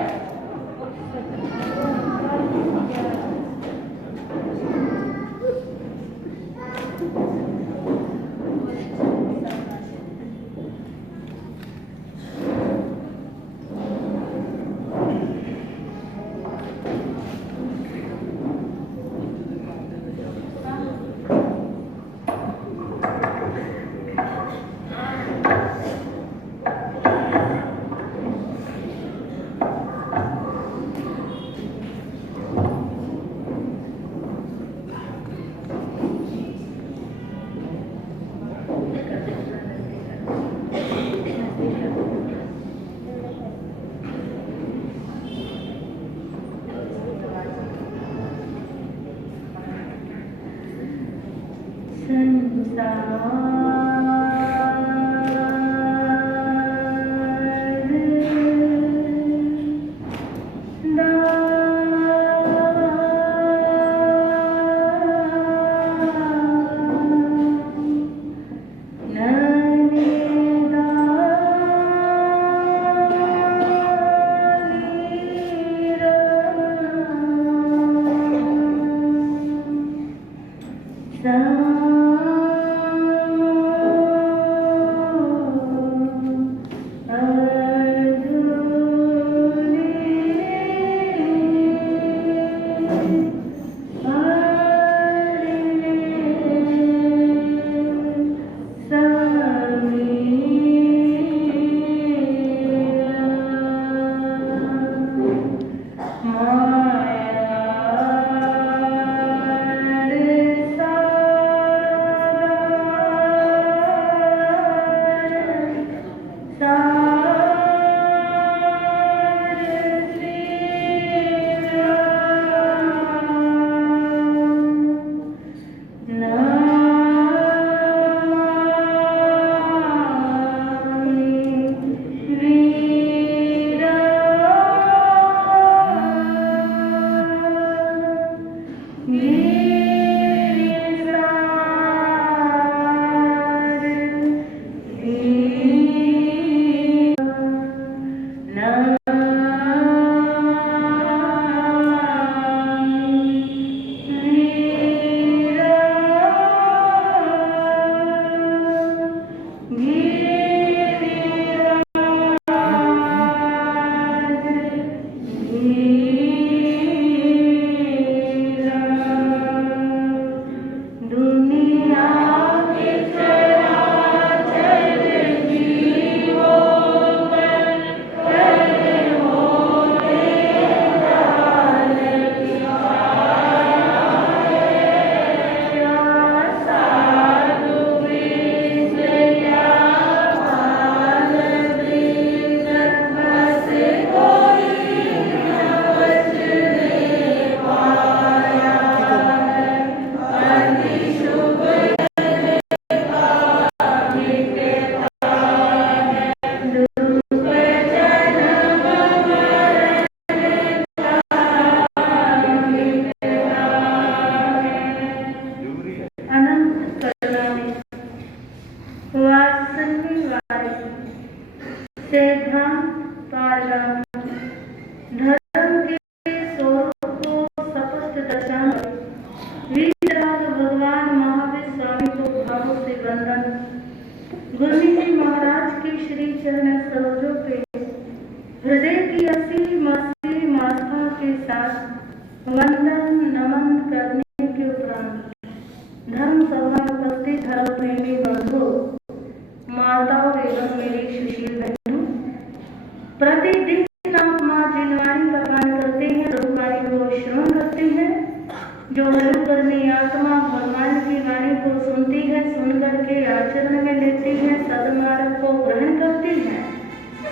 से धन पारगामी धर्म के स्वरूप को स्पष्ट दर्शाने वीतराग भगवान महावीर स्वामी को भावों से वंदन। गुरु जी महाराज के श्री चरण सरोजों पे हृदय की असीम आस्था के साथ वंदन नमन करने के उपरांत धर्म सभा में उपस्थित धर्म प्रेमी बंधु माताओं एवं मेरी सुशील बहनों, प्रतिदिन आप माँ जिनवाणी का पान करते हैं, रूपवाणी को श्रवण करते हैं। जो हलुकर्मी आत्मा भगवान की वाणी को सुनती है, सुन करके आचरण में लेती है, सदमार्ग को ग्रहण करती है,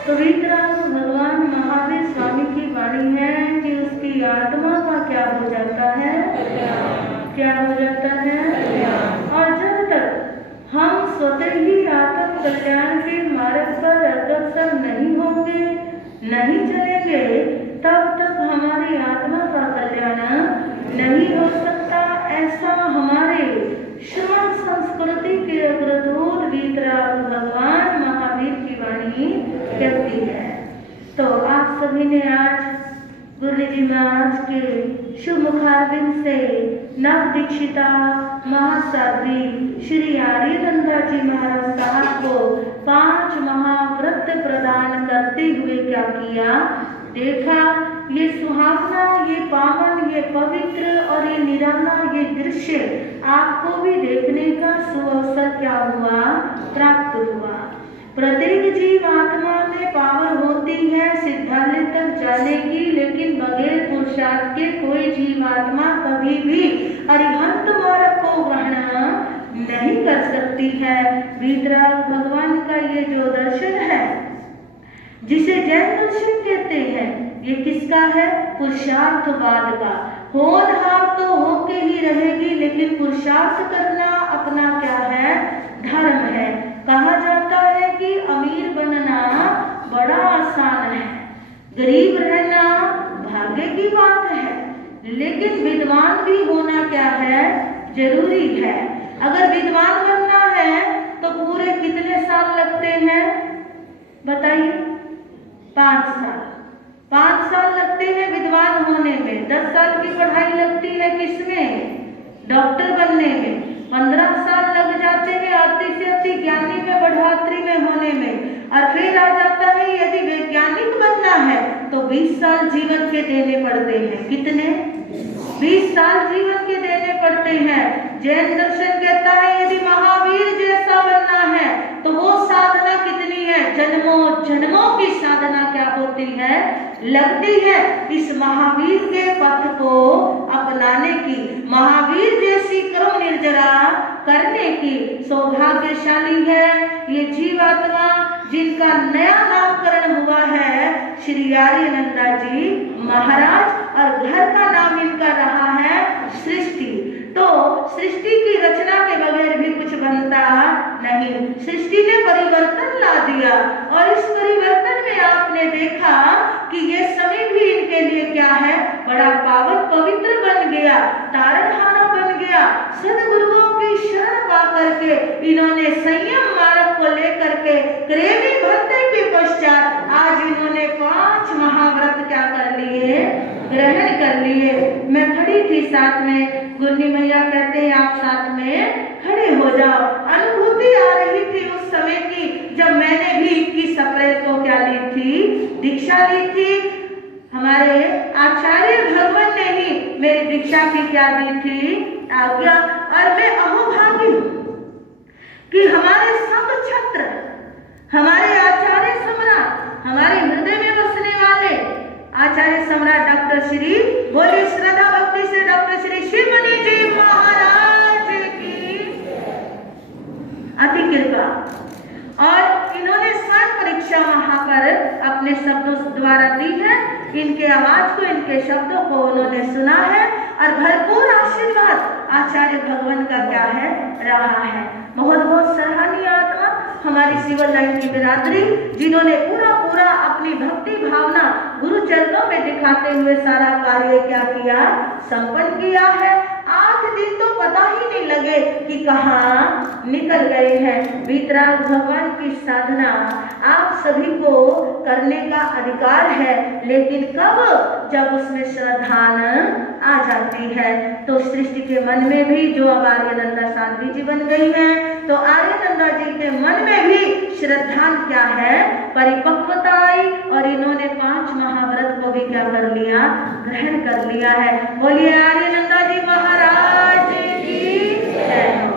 तो वीतराग भगवान महावीर स्वामी की वाणी है कि उसकी आत्मा का क्या हो जाता है, क्या हो जाता है। और जब तक हम स्वतः ही आत्म कल्याण के मार्ग पर अग्रसर नहीं होंगे, नहीं चलेंगे, तब तक हमारी आत्मा का कल्याण नहीं हो सकता। ऐसा हमारे श्रवण संस्कृति के अग्रदूत वीतराग भगवान महावीर की वाणी कहती है। तो आप सभी ने आज गुरु जी महाराज के शुभ मुखारबिंद से नव दीक्षिता महासाध्वी श्री आर्यनंदा जी महाराज साहब को 5 महाव्रत प्रदान करते हुए क्या किया, देखा। ये सुहावना, ये पावन, ये पवित्र और ये निराला ये दृश्य आपको भी देखने का सुअवसर क्या हुआ, प्राप्त हुआ। प्रत्येक जीव आत्मा में पावर होती है सिद्धालय तक जाने की, लेकिन बगैर पुरुषार्थ के कोई जीवात्मा कभी भी अरिहंत मार्ग को ग्रहण नहीं कर सकती है। वीतराग भगवान का ये जो दर्शन है, जिसे जैन दर्शन कहते हैं, ये किसका है, पुरुषार्थवाद का। होनहार तो होके ही रहेगी, लेकिन पुरुषार्थ करना अपना क्या है, धर्म है। कहा जाता है कि अमीर बनना बड़ा आसान है, गरीब रहना भाग्य की बात है, लेकिन विद्वान भी होना क्या है, जरूरी है। अगर विद्वान बनना है तो पूरे कितने साल लगते हैं, बताइए। 5 साल। 5 साल लगते हैं विद्वान होने में। 10 साल की पढ़ाई लगती है किसमें, डॉक्टर बनने में। 15 साल लग जाते हैं अति से अति ज्ञानी में, बढ़ोतरी में होने में। और फिर आ जाता है यदि वैज्ञानिक बनना है तो 20 साल जीवन के देने पड़ते हैं। कितने, 20 साल जीवन के देने पड़ते हैं। जैन दर्शन कहता है यदि महावीर जैसा बनना है तो वो साधना कितनी है, जन्मों जन्मों की साधना क्या होती है, लगती है। इस महावीर के पथ को अपनाने की, महावीर जैसी कर्म निर्जरा करने की सौभाग्यशाली है ये जीवात्मा जिनका नया नामकरण हुआ है श्री आर्यनंदा जी महाराज, और घर का नाम इनका रहा है सृष्टि। तो सृष्टि की रचना के बगैर भी कुछ बनता नहीं, सृष्टि ने परिवर्तन ला दिया। और इस परिवर्तन में आपने देखा कि ये समय भी इनके लिए क्या है, बड़ा पावन पवित्र बन गया, तारणहारा बन गया। सदगुरुओं की शरण पा करके इन्होंने संयम मार्ग को लेकर के प्रेमी भक्ति के पश्चात आज इन्होंने 5 महाव्रत क्या कर लिए, ग्रहण कर लिए। मैं खड़ी थी साथ में, गुरनी मैया कहते हैं आप साथ में खड़े हो जाओ। अनुभूति आ रही थी उस समय की जब मैंने भी 21 अप्रैल को क्या ली थी, दीक्षा ली थी। हमारे आचार्य भगवान ने ही मेरी दीक्षा की क्या दी थी, आज्ञा। और मैं अहोभागी हूँ कि हमारे संत छत्र, हमारे आचार्य सम्राट, हमारे हृदय में बसने वाले आचार्य सम्राट डॉक्टर श्री, बोलिए श्रद्धा भक्ति से डॉक्टर श्री शिवमणि जी महाराज की अति कृपा। और इन्होंने 7 परीक्षा वहां पर अपने शब्दों द्वारा दी है। इनके आवाज को, इनके शब्दों को उन्होंने सुना है और भरपूर आशीर्वाद आचार्य भगवान का क्या है, रहा है। बहुत बहुत सराहनीय आत्मा हमारी सिविल लाइन की बिरादरी, जिन्होंने पूरा अपनी भक्ति भावना गुरु चरणों में दिखाते हुए सारा कार्य क्या किया, संपन्न किया है। आज दिन तो पता ही नहीं लगे कि कहाँ निकल गए हैं। वीतराग भगवान की साधना आप सभी को करने का अधिकार है, लेकिन कब? जब उसमें श्रद्धा आ जाती है। तो सृष्टि के मन में भी जो अब आर्यनंदा साध्वी जी बन गई हैं, तो आर्यनंदा जी के मन में भी श्रद्धा क्या है? परिपक्वता आई और इन्होंने 5 महाव्रत को भी क्या कर लिया? ग्रहण कर लिया है। बोलिए आर्यनंदा जी महाराज की जय।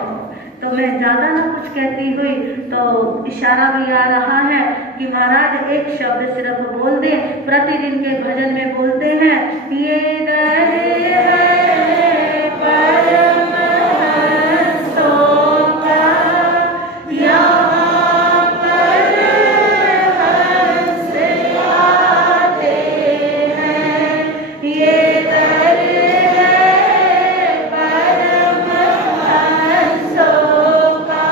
तो मैं ज्यादा ना कुछ कहती हुई, तो इशारा भी आ रहा है कि महाराज एक शब्द सिर्फ बोल दे। प्रतिदिन के भजन में बोलते हैं, ये दरे है परम हंसों का, यहाँ पर हंस आते हैं। ये दरे है परम हंसों का,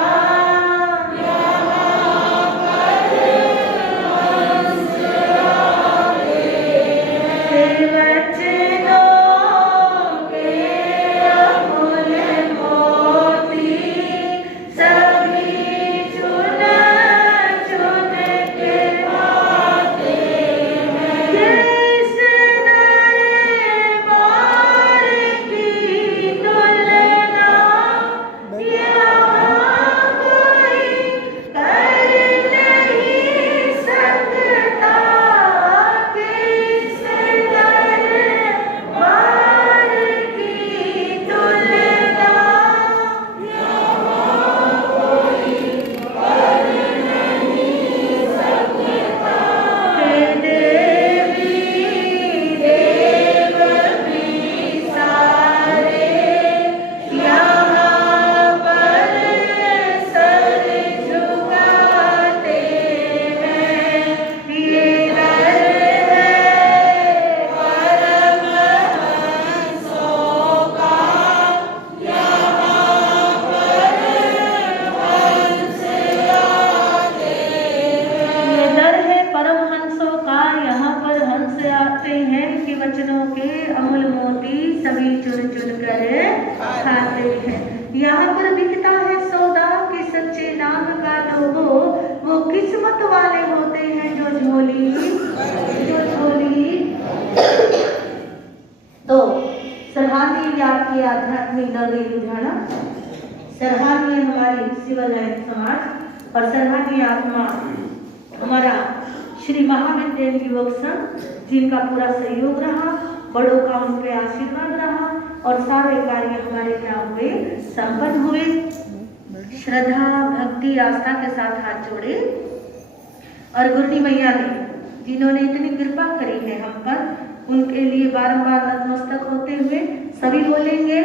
वचनों के अमूल मोती सभी चुन चुन कर खाते हैं। यहाँ पर बिकता है सौदा कि सच्चे नाम का लोगो, वो किस्मत वाले होते हैं जो झोली तो सराहनीय आपकी आध्यात्मिक नगरी लुधियाना, सराहनीय हमारी सिविल लाइन समाज और सराहनीय आत्मा हमारा श्री महावीर देव युवक संघ, जिनका पूरा सहयोग रहा, बड़ों का उन पे आशीर्वाद रहा और सारे कार्य हमारे क्या हुए? संपन्न हुए। श्रद्धा भक्ति आस्था के साथ हाथ जोड़े और गुरनी मैया ने जिन्होंने इतनी कृपा करी है हम पर, उनके लिए बारंबार नतमस्तक होते हुए सभी बोलेंगे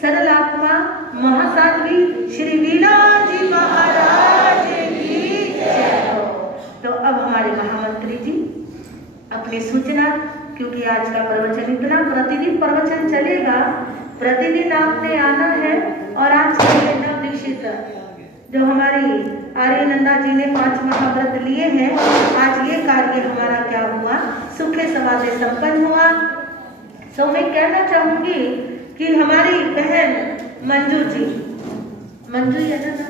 सरल आत्मा महासाध्वी श्री वीणा जी महाराज की जय हो। तो अब हमारे महामंत्री जी अपनी सूचना, क्योंकि आज का प्रवचन इतना, प्रतिदिन प्रवचन चलेगा, प्रतिदिन आपने आना है। और आज के लिए नव दीक्षित जो हमारी आर्यनंदा जी ने 5 महाव्रत लिए हैं, आज ये कार्य हमारा क्या हुआ? सुखे सवाले संपन्न हुआ। तो मैं कहना चाहूंगी कि हमारी बहन मंजू जी है ना,